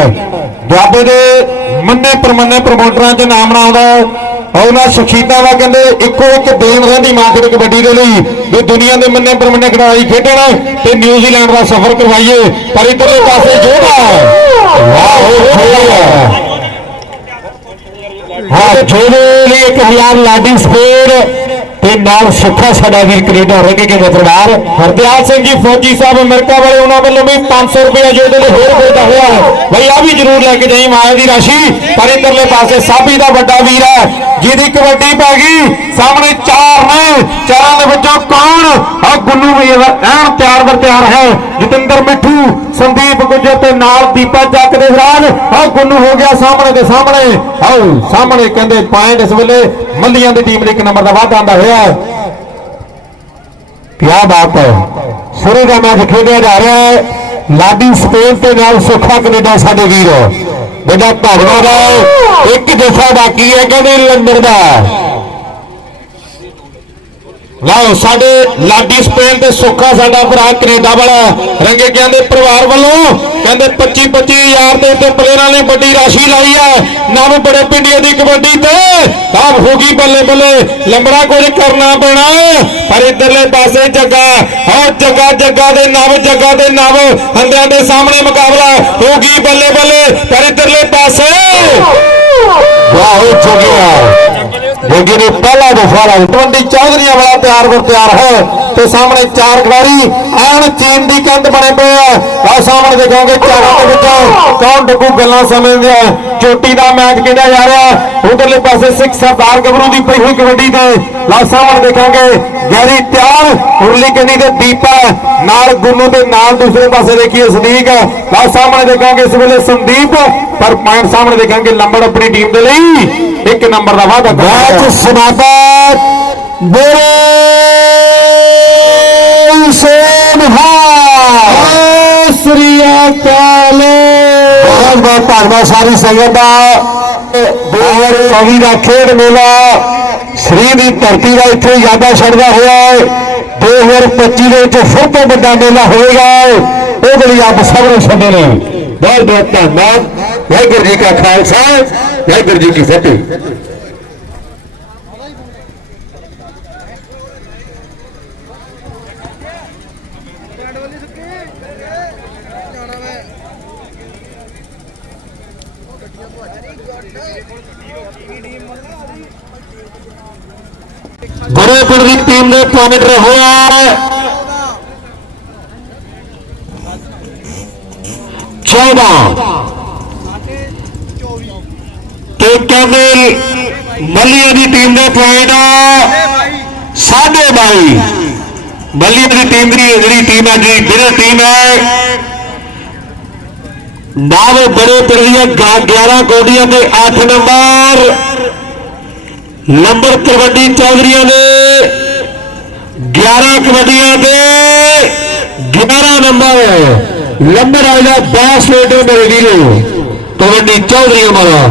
ਦੁਆਬੇ ਦੇ ਮੰਨੇ ਪਰਮੰਨੇ ਪ੍ਰਮੋਟਰਾਂ 'ਚ ਨਾਮ ਨਾ ਆਉਂਦਾ ਉਹਨਾਂ ਸ਼ਖਸੀਅਤਾਂ ਦਾ ਕਹਿੰਦੇ, ਇੱਕੋ ਇੱਕ ਦੇਣ ਰਹਿੰਦੀ ਮਾਰਕੀਟ ਕਬੱਡੀ ਦੇ ਲਈ। ਵੀ ਦੁਨੀਆ ਦੇ ਮੰਨੇ ਪਰਮੰਨੇ ਖਿਡਾਰੀ ਖੇਡਣ ਤੇ ਨਿਊਜ਼ੀਲੈਂਡ ਦਾ ਸਫ਼ਰ ਕਰਵਾਈਏ। ਪਰ ਇਧਰਲੇ ਪਾਸੇ ਜੋੜਾ ਹਾਂ ਜੋੜੇ ਲਈ 1000 ਲਾਡੀ ਸਪੇਡ ਤੇ ਨਾਲ ਸੁੱਖਾ ਸਾਡਾ ਵੀਰ ਕੈਨੇਡਾ ਰਹਿ ਕੇ ਮਤਰਦਾਰ ਹਰਦਿਆਲ ਸਿੰਘ ਜੀ, ਫੌਜੀ ਸਾਹਿਬ ਅਮਰੀਕਾ ਵਾਲੇ, ਉਹਨਾਂ ਵੱਲੋਂ ਵੀ 500 ਰੁਪਏ ਜੋ ਇਹਦੇ ਹੋਰ ਦੇਦਾ ਹੋਇਆ ਬਈ ਆ ਵੀ ਜ਼ਰੂਰ ਲੈ ਕੇ ਜਾਈ ਮਾਇਆ ਦੀ ਰਾਸ਼ੀ। ਪਰ ਇਧਰਲੇ ਪਾਸੇ ਸਾਬੀ ਦਾ ਵੱਡਾ ਵੀਰ ਹੈ, ਜਿਹਦੀ ਕਬੱਡੀ ਪੈ ਗਈ। ਸਾਹਮਣੇ ਚਾਰ ਨੇ। ਚਾਰਾਂ ਦੇ ਵਿੱਚੋਂ ਕੌਣ? ਆ ਗੁੱਲੂ ਵੀ ਐਨ ਤਿਆਰ ਵਰ ਤਿਆਰ ਹੈ। ਜਤਿੰਦਰ ਮਿੱਠੂ, ਸੰਦੀਪ ਗੁੱਜਰ ਤੇ ਨਾਲ ਦੀਪਾ ਜੱਟ ਦੇ ਵਿਰਾਜ। ਆ ਗੁੱਲੂ ਹੋ ਗਿਆ ਸਾਹਮਣੇ ਦੇ ਸਾਹਮਣੇ। ਆਓ, ਸਾਹਮਣੇ ਕਹਿੰਦੇ ਪੁਆਇੰਟ ਇਸ ਵੇਲੇ। ਮੱਲੀਆਂ ਦੀ ਟੀਮ ਦੇ ਇੱਕ ਨੰਬਰ ਦਾ ਵਾਧਾ ਆਂਦਾ ਹੋਇਆ ਕਿਆ ਕੀ ਬਾਤ ਹੈ। ਸਿਰੇ ਦਾ ਮੈਚ ਖੇਡਿਆ ਜਾ ਰਿਹਾ ਹੈ। ਲਾਡੀ ਸਪੇਨ ਤੇ ਨਾਲ ਸੁੱਖਾ ਕੈਨੇਡਾ ਸਾਡੇ ਵੀਰ। ਬੜਾ ਧੰਨਵਾਦ ਦਾ ਇੱਕ ਜੱਫਾ ਬਾਕੀ ਹੈ? ਕਹਿੰਦੇ ਲੰਡਨ ਦਾ। ਲਓ, ਸਾਡੇ ਲਾਡੀ ਸਪੇਨ ਤੇ ਸੁੱਖਾ ਸਾਡਾ ਭਰਾ ਕੈਨੇਡਾ ਵਾਲਾ ਰੰਗੇ ਕਹਿੰਦੇ ਪਰਿਵਾਰ ਵੱਲੋਂ ਕਹਿੰਦੇ 25 25000 ਦੇ ਉੱਤੇ ਪਲੇਅਰਾਂ ਨੇ ਵੱਡੀ ਰਾਸ਼ੀ ਲਾਈ ਹੈ ਨਵ ਬੜੇ ਪਿੰਡੀਆਂ ਦੀ ਕਬੱਡੀ ਤੇ ਕਾਬ ਹੋ ਗਈ ਬੱਲੇ ਬੱਲੇ ਲੰਬੜਾ ਕੁਝ ਕਰਨਾ ਪੈਣਾ। ਪਰ ਇਧਰਲੇ ਪਾਸੇ ਜੱਗਾ ਹੋ ਜੱਗਾ ਜੱਗਾ ਦੇ ਨਵ, ਜੱਗਾ ਦੇ ਨਵ ਹੰਦਿਆਂ ਦੇ ਸਾਹਮਣੇ ਮੁਕਾਬਲਾ ਹੋ ਗਈ ਬੱਲੇ ਬੱਲੇ ਪਰ ਇਧਰਲੇ ਪਾਸੇ ਵਾਹ ਹੋ ਚੁੱਕਿਆ ਜੋਗੀ ਨੇ ਪਹਿਲਾ ਦਫਾ ਲਾ ਤਵੰਡੀ ਚੌਧਰੀਆਂ ਵਾਲਾ ਤਿਆਰ ਬਰ ਤਿਆਰ ਹੈ। ਤੇ ਸਾਹਮਣੇ ਚਾਰ ਖਿਡਾਰੀ ਐਨ ਚੀਨ ਦੀ ਕੰਧ ਬਣੇ ਪਏ ਆ। ਆ ਸਾਹਮਣੇ ਦੇਖੋਗੇ ਚਾਰਾਂ ਦੇ ਵਿੱਚੋਂ ਕੌਣ ਡੱਗੂ ਗੱਲਾਂ ਸਮਝਦੇ ਆ। ਚੋਟੀ ਦਾ ਮੈਚ ਖੇਡਿਆ ਜਾ ਰਿਹਾ। ਉਧਰਲੇ ਪਾਸੇ ਸਿੱਖ ਸਰਦਾਰ ਗੱਭਰੂ ਦੀ ਪਈ ਹੋਈ ਕਬੱਡੀ ਤੇ ਲਾ ਸਾਹਮਣੇ ਦੇਖਾਂਗੇ। ਗੈਰੀ ਤਿਆਰ ਉਰਲੀ ਕੰਨੀ ਤੇ ਦੀਪਾ ਨਾਲ ਗੁੰਨੂ ਦੇ ਨਾਲ ਦੂਸਰੇ ਪਾਸੇ ਦੇਖੀਏ ਸਦੀਕ। ਲਾ ਸਾਹਮਣੇ ਦੇਖਾਂਗੇ ਇਸ ਵੇਲੇ ਸੰਦੀਪ ਪਰ ਪੁਆਇੰਟ ਸਾਹਮਣੇ ਦੇਖਾਂਗੇ ਲੰਬੜ ਆਪਣੀ ਟੀਮ ਦੇ ਲਈ। ਇੱਕ ਨੰਬਰ ਦਾ ਵਾਅਦਾ ਕਰ ਰਿਹਾ ਮੈਚ ਹੈ। ਸਮਾਪਤ। ਬੋਲ ਸੋਨਹਾ ਸ੍ਰੀ ਅਕਾਲ। ਬਹੁਤ ਬਹੁਤ ਧੰਨਵਾਦ ਸਾਰੀ ਸੰਗਤ ਦਾ। 2024 ਦਾ ਖੇਡ ਮੇਲਾ ਸ੍ਰੀ ਦੀ ਧਰਤੀ ਦਾ ਇੱਥੇ ਯਾਦਾ ਛੱਡਦਾ ਹੋਇਆ ਹੈ। 2025 ਦੇ ਵਿੱਚ ਫਿਰ ਤੋਂ ਵੱਡਾ ਮੇਲਾ ਹੋਏਗਾ ਉਹਦੇ ਲਈ ਆਪ ਸਭ ਨੂੰ ਛੱਡੇ ਨੇ। ਬਹੁਤ ਬਹੁਤ ਧੰਨਵਾਦ। ਵਾਹਿਗੁਰੂ ਜੀ ਕਾ ਖਾਲਸਾ, ਵਾਹਿਗੁਰੂ ਜੀ ਕੀ ਫਤਿਹ। ਬੜੇਪੁਰ ਦੀ ਟੀਮ ਦੇ ਪੁਆਇੰਟ ਹੋਇਆ ਚੌਦਾਂ। ਤੇ ਕਹਿੰਦੇ ਮੱਲੀਆਂ ਦੀ ਟੀਮ ਦੇ ਪੁਆਇੰਟ ਸਾਢੇ 22 ਮੱਲੀਆਂ ਦੀ ਟੀਮ ਦੀ ਜਿਹੜੀ ਟੀਮ ਹੈ ਜਿਹੜੀ ਵਿਨਰ ਟੀਮ ਹੈ ਨਾਵੇ ਬੜੇ ਪਿੰਡੀਆਂ 11 ਕੋਡੀਆਂ ਤੇ 8 ਨੰਬਰ ਨੰਬਰ ਕਬੱਡੀ ਚੌਧਰੀਆਂ ਦੇ 11 ਕਬੱਡੀਆਂ ਦੇ 11 ਨੰਬਰ। ਨੰਬਰ ਆਇਆ 10 ਲੋਟੇ ਮੇਰੇ ਵੀਰੋ ਕਬੱਡੀ ਚੌਧਰੀਆਂ ਵਾਲਾ।